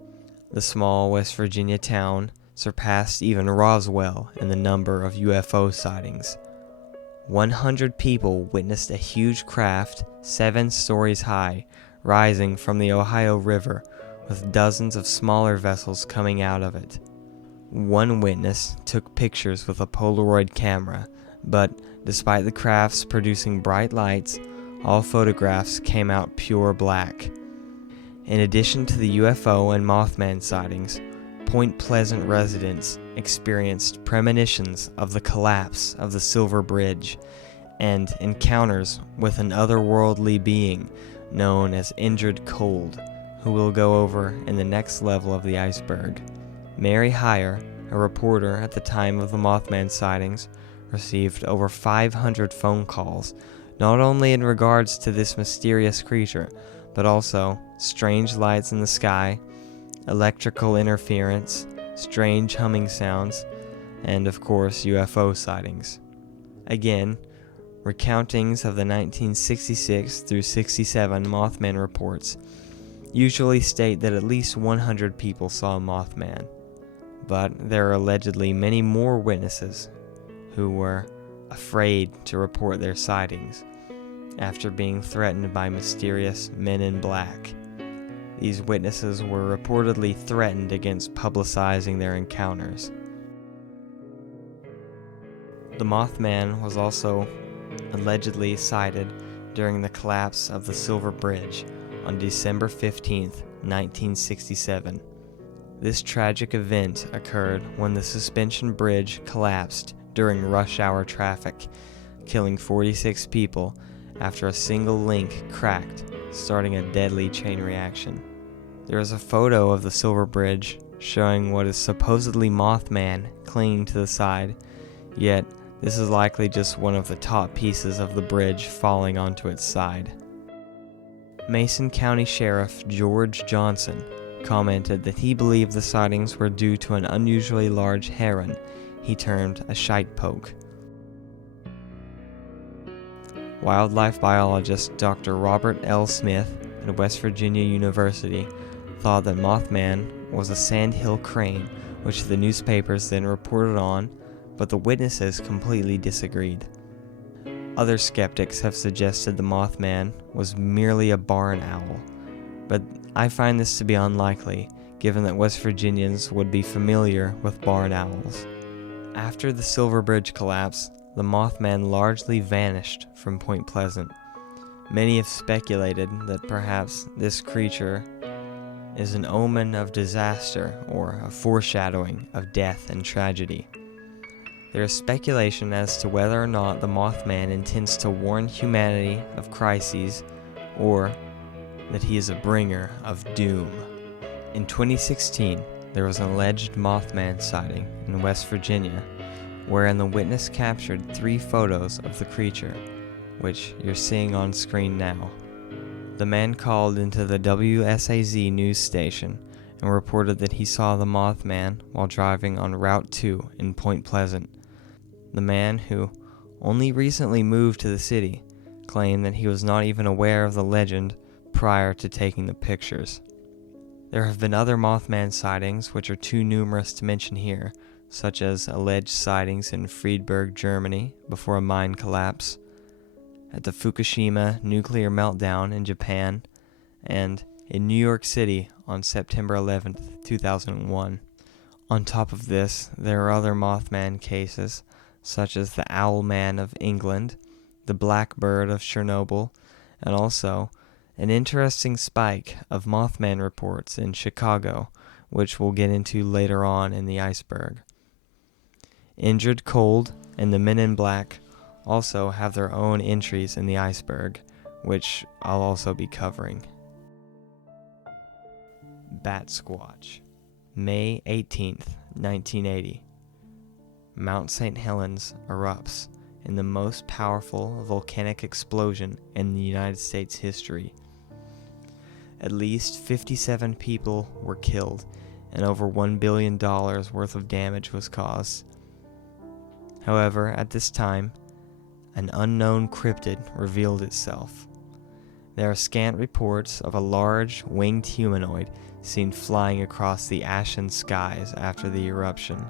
The small West Virginia town surpassed even Roswell in the number of UFO sightings. 100 people witnessed a huge craft 7 stories high rising from the Ohio River with dozens of smaller vessels coming out of it. One witness took pictures with a Polaroid camera, but despite the crafts producing bright lights, all photographs came out pure black. In addition to the UFO and Mothman sightings, Point Pleasant residents experienced premonitions of the collapse of the Silver Bridge and encounters with an otherworldly being known as Injured Cold, who we'll go over in the next level of the iceberg. Mary Heyer, a reporter at the time of the Mothman sightings, received over 500 phone calls, not only in regards to this mysterious creature, but also strange lights in the sky, electrical interference, strange humming sounds, and of course UFO sightings. Again, recountings of the 1966 through 67 Mothman reports usually state that at least 100 people saw a Mothman, but there are allegedly many more witnesses who were afraid to report their sightings after being threatened by mysterious men in black. These witnesses were reportedly threatened against publicizing their encounters. The Mothman was also allegedly sighted during the collapse of the Silver Bridge on December 15, 1967. This tragic event occurred when the suspension bridge collapsed during rush hour traffic, killing 46 people after a single link cracked, starting a deadly chain reaction. There is a photo of the Silver Bridge showing what is supposedly Mothman clinging to the side, yet this is likely just one of the top pieces of the bridge falling onto its side. Mason County Sheriff George Johnson commented that he believed the sightings were due to an unusually large heron he termed a shitepoke. Wildlife biologist Dr. Robert L. Smith at West Virginia University thought that Mothman was a sandhill crane, which the newspapers then reported on, but the witnesses completely disagreed. Other skeptics have suggested the Mothman was merely a barn owl, but I find this to be unlikely, given that West Virginians would be familiar with barn owls. After the Silver Bridge collapse, the Mothman largely vanished from Point Pleasant. Many have speculated that perhaps this creature is an omen of disaster or a foreshadowing of death and tragedy. There is speculation as to whether or not the Mothman intends to warn humanity of crises or that he is a bringer of doom. In 2016, there was an alleged Mothman sighting in West Virginia, wherein the witness captured 3 photos of the creature, which you're seeing on screen now. The man called into the WSAZ news station and reported that he saw the Mothman while driving on Route 2 in Point Pleasant. The man, who only recently moved to the city, claimed that he was not even aware of the legend prior to taking the pictures. There have been other Mothman sightings which are too numerous to mention here, such as alleged sightings in Friedberg, Germany before a mine collapse, at the Fukushima nuclear meltdown in Japan, and in New York City on September 11, 2001. On top of this, there are other Mothman cases, such as the Owl Man of England, the Blackbird of Chernobyl, and also an interesting spike of Mothman reports in Chicago, which we'll get into later on in the iceberg. Injured Cold and the Men in Black also have their own entries in the iceberg, which I'll also be covering. Bat Squatch, May 18th, 1980. Mount St. Helens erupts in the most powerful volcanic explosion in the United States history. At least 57 people were killed and over $1 billion worth of damage was caused. However, at this time, an unknown cryptid revealed itself. There are scant reports of a large, winged humanoid seen flying across the ashen skies after the eruption.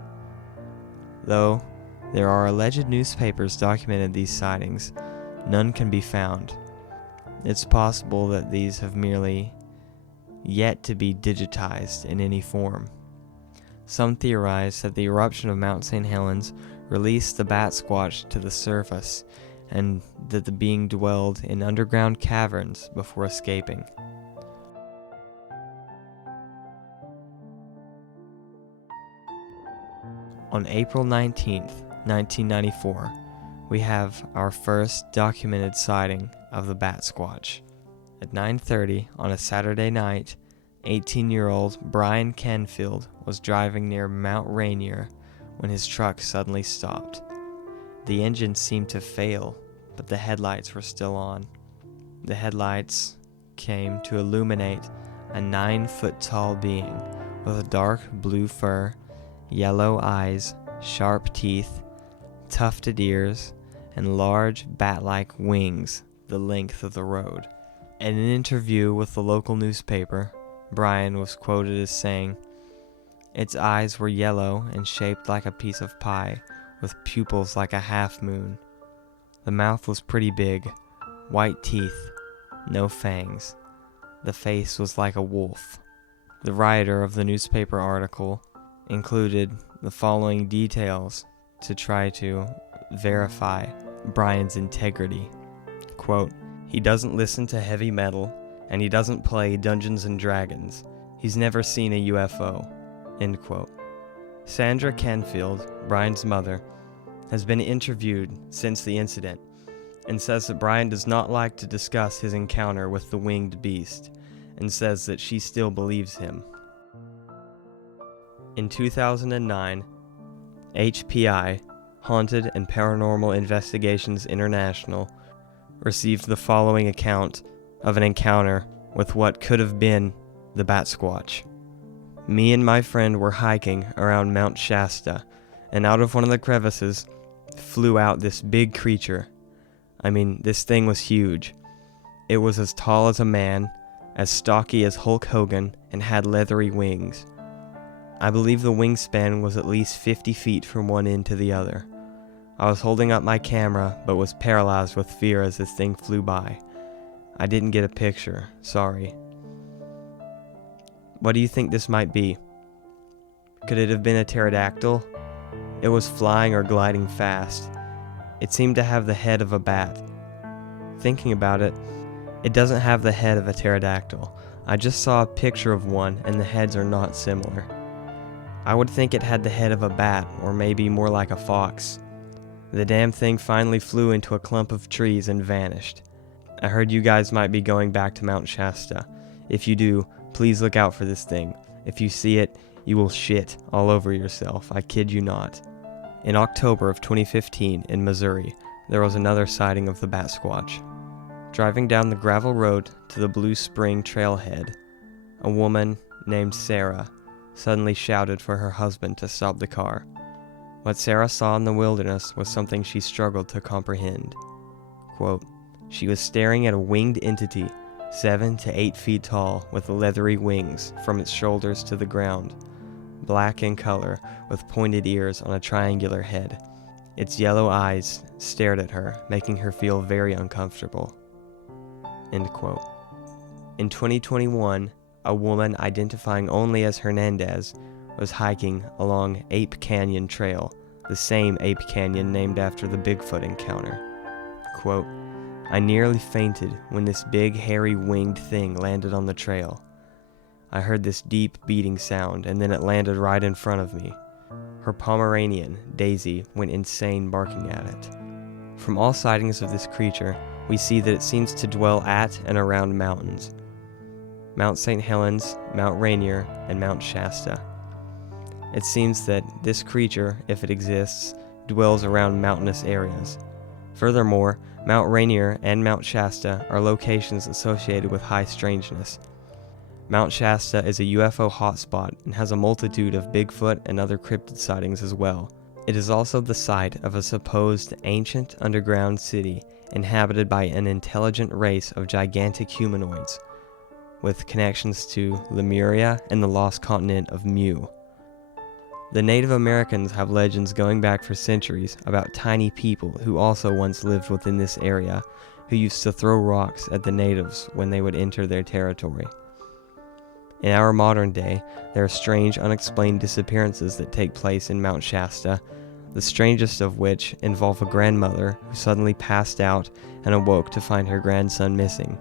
Though there are alleged newspapers documented these sightings, none can be found. It's possible that these have merely yet to be digitized in any form. Some theorize that the eruption of Mount St. Helens released the Bat Squatch to the surface, and that the being dwelled in underground caverns before escaping. On April 19th, 1994, we have our first documented sighting of the Bat Squatch. At 9:30 on a Saturday night, 18-year-old Brian Canfield was driving near Mount Rainier when his truck suddenly stopped. The engine seemed to fail, but the headlights were still on. The headlights came to illuminate a 9-foot-tall being with a dark blue fur, yellow eyes, sharp teeth, tufted ears, and large bat-like wings the length of the road. In an interview with the local newspaper, Brian was quoted as saying, "Its eyes were yellow and shaped like a piece of pie, with pupils like a half-moon. The mouth was pretty big, white teeth, no fangs. The face was like a wolf." The writer of the newspaper article included the following details to try to verify Brian's integrity. Quote, "He doesn't listen to heavy metal, and he doesn't play Dungeons and Dragons. He's never seen a UFO." End quote. Sandra Canfield, Brian's mother, has been interviewed since the incident and says that Brian does not like to discuss his encounter with the winged beast and says that she still believes him. In 2009, HPI, Haunted and Paranormal Investigations International, received the following account of an encounter with what could have been the Bat Squatch. "Me and my friend were hiking around Mount Shasta, and out of one of the crevices flew out this big creature. I mean, this thing was huge. It was as tall as a man, as stocky as Hulk Hogan, and had leathery wings. I believe the wingspan was at least 50 feet from one end to the other. I was holding up my camera, but was paralyzed with fear as this thing flew by. I didn't get a picture, sorry." What do you think this might be? Could it have been a pterodactyl? It was flying or gliding fast. It seemed to have the head of a bat. Thinking about it, it doesn't have the head of a pterodactyl. I just saw a picture of one, and the heads are not similar. I would think it had the head of a bat, or maybe more like a fox. The damn thing finally flew into a clump of trees and vanished. I heard you guys might be going back to Mount Shasta. If you do, please look out for this thing. If you see it, you will shit all over yourself. I kid you not." In October of 2015 in Missouri, there was another sighting of the Bat Squatch. Driving down the gravel road to the Blue Spring trailhead, a woman named Sarah suddenly shouted for her husband to stop the car. What Sarah saw in the wilderness was something she struggled to comprehend. Quote, "She was staring at a winged entity 7 to 8 feet tall with leathery wings from its shoulders to the ground, black in color with pointed ears on a triangular head. Its yellow eyes stared at her, making her feel very uncomfortable." End quote. In 2021, a woman identifying only as Hernandez was hiking along Ape Canyon Trail, the same Ape Canyon named after the Bigfoot encounter. Quote, "I nearly fainted when this big hairy winged thing landed on the trail. I heard this deep beating sound and then it landed right in front of me. Her Pomeranian, Daisy, went insane barking at it." From all sightings of this creature, we see that it seems to dwell at and around mountains. Mount St. Helens, Mount Rainier, and Mount Shasta. It seems that this creature, if it exists, dwells around mountainous areas. Furthermore, Mount Rainier and Mount Shasta are locations associated with high strangeness. Mount Shasta is a UFO hotspot and has a multitude of Bigfoot and other cryptid sightings as well. It is also the site of a supposed ancient underground city inhabited by an intelligent race of gigantic humanoids, with connections to Lemuria and the lost continent of Myuu. The Native Americans have legends going back for centuries about tiny people who also once lived within this area, who used to throw rocks at the natives when they would enter their territory. In our modern day, there are strange, unexplained disappearances that take place in Mount Shasta, the strangest of which involve a grandmother who suddenly passed out and awoke to find her grandson missing.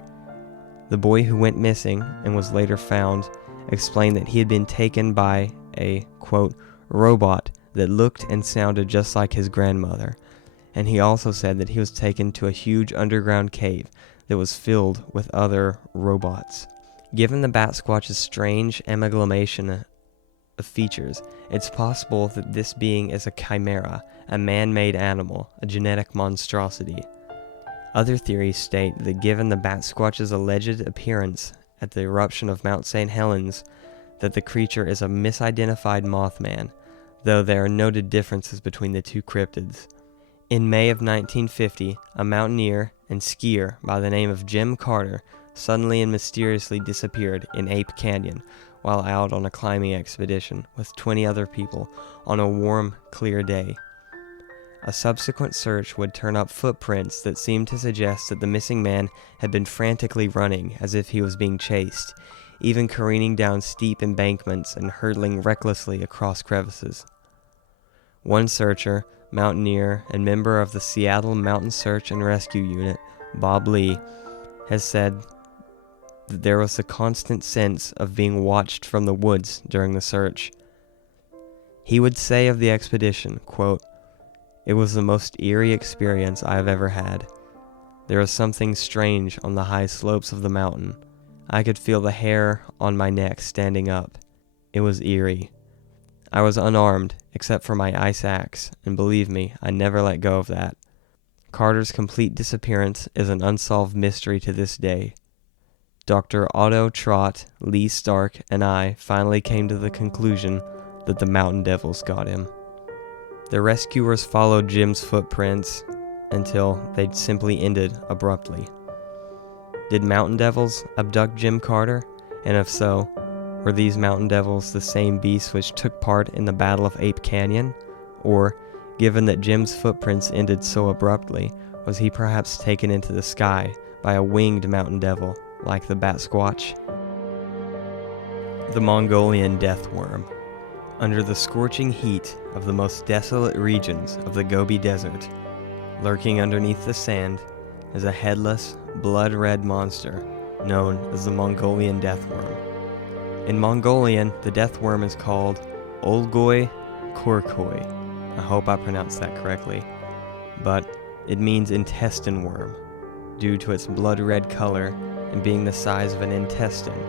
The boy who went missing and was later found explained that he had been taken by a, quote, robot that looked and sounded just like his grandmother, and he also said that he was taken to a huge underground cave that was filled with other robots. Given the bat squatch's strange amalgamation of features, it's possible that this being is a chimera, a man-made animal, a genetic monstrosity. Other theories state that given the bat squatch's alleged appearance at the eruption of Mount St. Helens, that the creature is a misidentified Mothman, though there are noted differences between the two cryptids. In May of 1950, a mountaineer and skier by the name of Jim Carter suddenly and mysteriously disappeared in Ape Canyon while out on a climbing expedition with 20 other people on a warm, clear day. A subsequent search would turn up footprints that seemed to suggest that the missing man had been frantically running as if he was being chased, even careening down steep embankments and hurtling recklessly across crevices. One searcher, mountaineer, and member of the Seattle Mountain Search and Rescue Unit, Bob Lee, has said that there was a constant sense of being watched from the woods during the search. He would say of the expedition, quote, "It was the most eerie experience I have ever had. There was something strange on the high slopes of the mountain. I could feel the hair on my neck standing up. It was eerie. I was unarmed except for my ice axe, and believe me, I never let go of that." Carter's complete disappearance is an unsolved mystery to this day. Dr. Otto Trott, Lee Stark, and I finally came to the conclusion that the mountain devils got him. The rescuers followed Jim's footprints until they simply ended abruptly. Did mountain devils abduct Jim Carter? And if so, were these mountain devils the same beasts which took part in the Battle of Ape Canyon? Or, given that Jim's footprints ended so abruptly, was he perhaps taken into the sky by a winged mountain devil like the bat squatch? The Mongolian death worm. Under the scorching heat of the most desolate regions of the Gobi Desert, lurking underneath the sand, is a headless, blood-red monster known as the Mongolian death worm. In Mongolian, the death worm is called Olgoi Korkoi. I hope I pronounced that correctly. But it means intestine worm, due to its blood-red color and being the size of an intestine,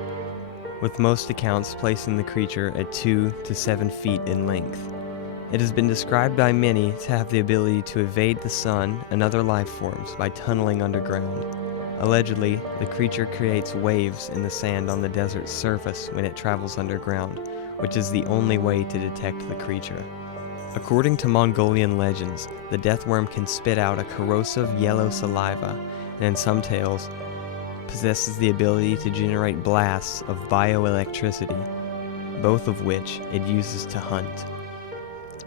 with most accounts placing the creature at 2 to 7 feet in length. It has been described by many to have the ability to evade the sun and other life forms by tunneling underground. Allegedly, the creature creates waves in the sand on the desert's surface when it travels underground, which is the only way to detect the creature. According to Mongolian legends, the death worm can spit out a corrosive yellow saliva, and in some tales, possesses the ability to generate blasts of bioelectricity, both of which it uses to hunt.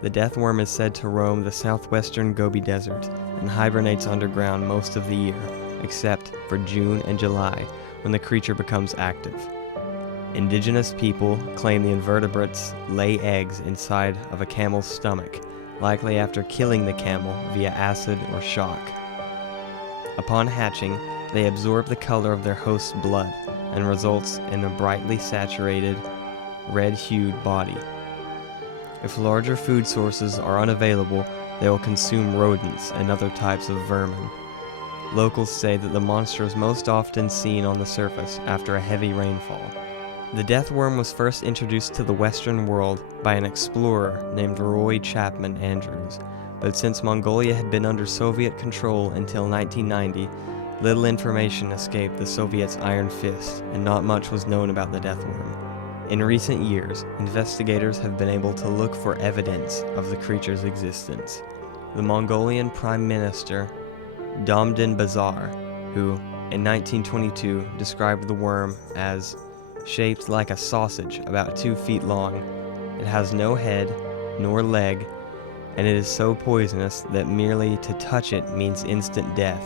The death worm is said to roam the southwestern Gobi Desert and hibernates underground most of the year, except for June and July, when the creature becomes active. Indigenous people claim the invertebrates lay eggs inside of a camel's stomach, likely after killing the camel via acid or shock. Upon hatching, they absorb the color of their host's blood and results in a brightly saturated, red-hued body. If larger food sources are unavailable, they will consume rodents and other types of vermin. Locals say that the monster is most often seen on the surface after a heavy rainfall. The death worm was first introduced to the Western world by an explorer named Roy Chapman Andrews, but since Mongolia had been under Soviet control until 1990, little information escaped the Soviets' iron fist, and not much was known about the death worm. In recent years, investigators have been able to look for evidence of the creature's existence. The Mongolian Prime Minister, Damdin Bazar, who, in 1922, described the worm as shaped like a sausage about 2 feet long. It has no head, nor leg, and it is so poisonous that merely to touch it means instant death.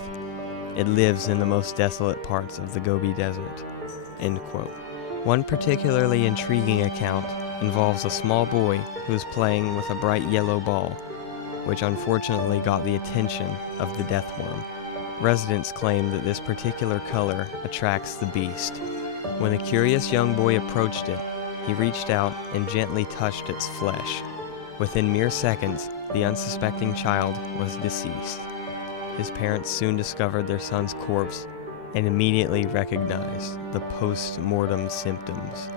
It lives in the most desolate parts of the Gobi Desert." End quote. One particularly intriguing account involves a small boy who is playing with a bright yellow ball. which unfortunately got the attention of the death worm. Residents claim that this particular color attracts the beast. When the curious young boy approached it, he reached out and gently touched its flesh. Within mere seconds, the unsuspecting child was deceased. His parents soon discovered their son's corpse and immediately recognized the post-mortem symptoms.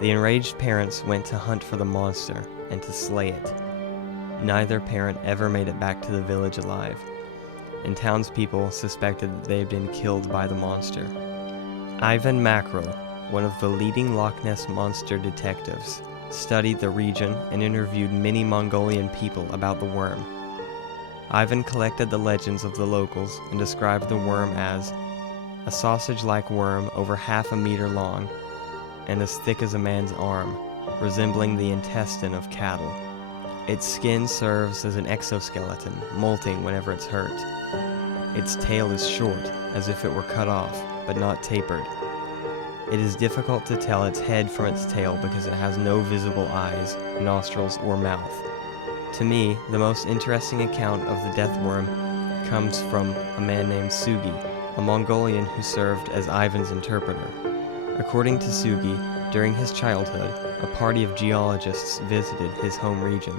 The enraged parents went to hunt for the monster and to slay it. Neither parent ever made it back to the village alive, and townspeople suspected that they had been killed by the monster. Ivan Mackerel, one of the leading Loch Ness monster detectives, studied the region and interviewed many Mongolian people about the worm. Ivan collected the legends of the locals and described the worm as a sausage-like worm over half a meter long and as thick as a man's arm, resembling the intestine of cattle. Its skin serves as an exoskeleton, molting whenever it's hurt. Its tail is short, as if it were cut off, but not tapered. It is difficult to tell its head from its tail because it has no visible eyes, nostrils, or mouth. To me, the most interesting account of the death worm comes from a man named Sugi, a Mongolian who served as Ivan's interpreter. According to Sugi, during his childhood, a party of geologists visited his home region.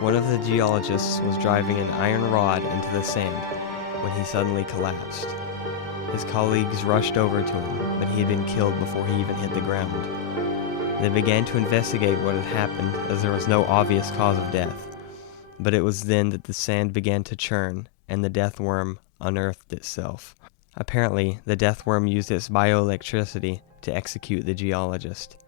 One of the geologists was driving an iron rod into the sand when he suddenly collapsed. His colleagues rushed over to him, but he had been killed before he even hit the ground. They began to investigate what had happened, as there was no obvious cause of death. But it was then that the sand began to churn, and the death worm unearthed itself. Apparently, the death worm used its bioelectricity to execute the geologist.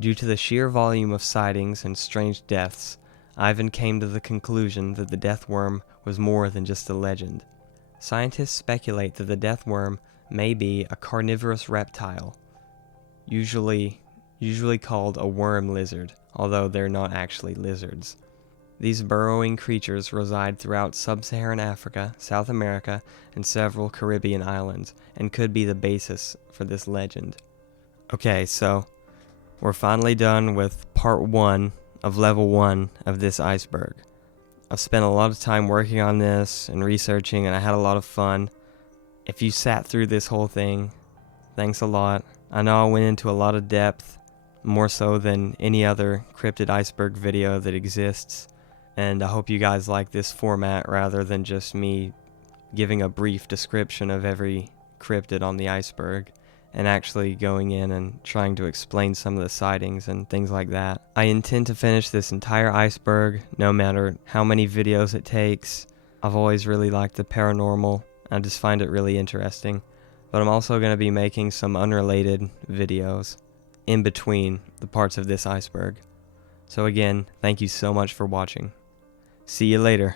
Due to the sheer volume of sightings and strange deaths, Ivan came to the conclusion that the death worm was more than just a legend. Scientists speculate that the death worm may be a carnivorous reptile, usually called a worm lizard, although they're not actually lizards. These burrowing creatures reside throughout sub-Saharan Africa, South America, and several Caribbean islands, and could be the basis for this legend. Okay, so we're finally done with part 1 of level 1 of this iceberg. I've spent a lot of time working on this and researching, and I had a lot of fun. If you sat through this whole thing, thanks a lot. I know I went into a lot of depth, more so than any other cryptid iceberg video that exists, and I hope you guys like this format rather than just me giving a brief description of every cryptid on the iceberg and actually going in and trying to explain some of the sightings and things like that. I intend to finish this entire iceberg no matter how many videos it takes. I've always really liked the paranormal. I just find it really interesting. But I'm also going to be making some unrelated videos in between the parts of this iceberg. So again, thank you so much for watching. See you later.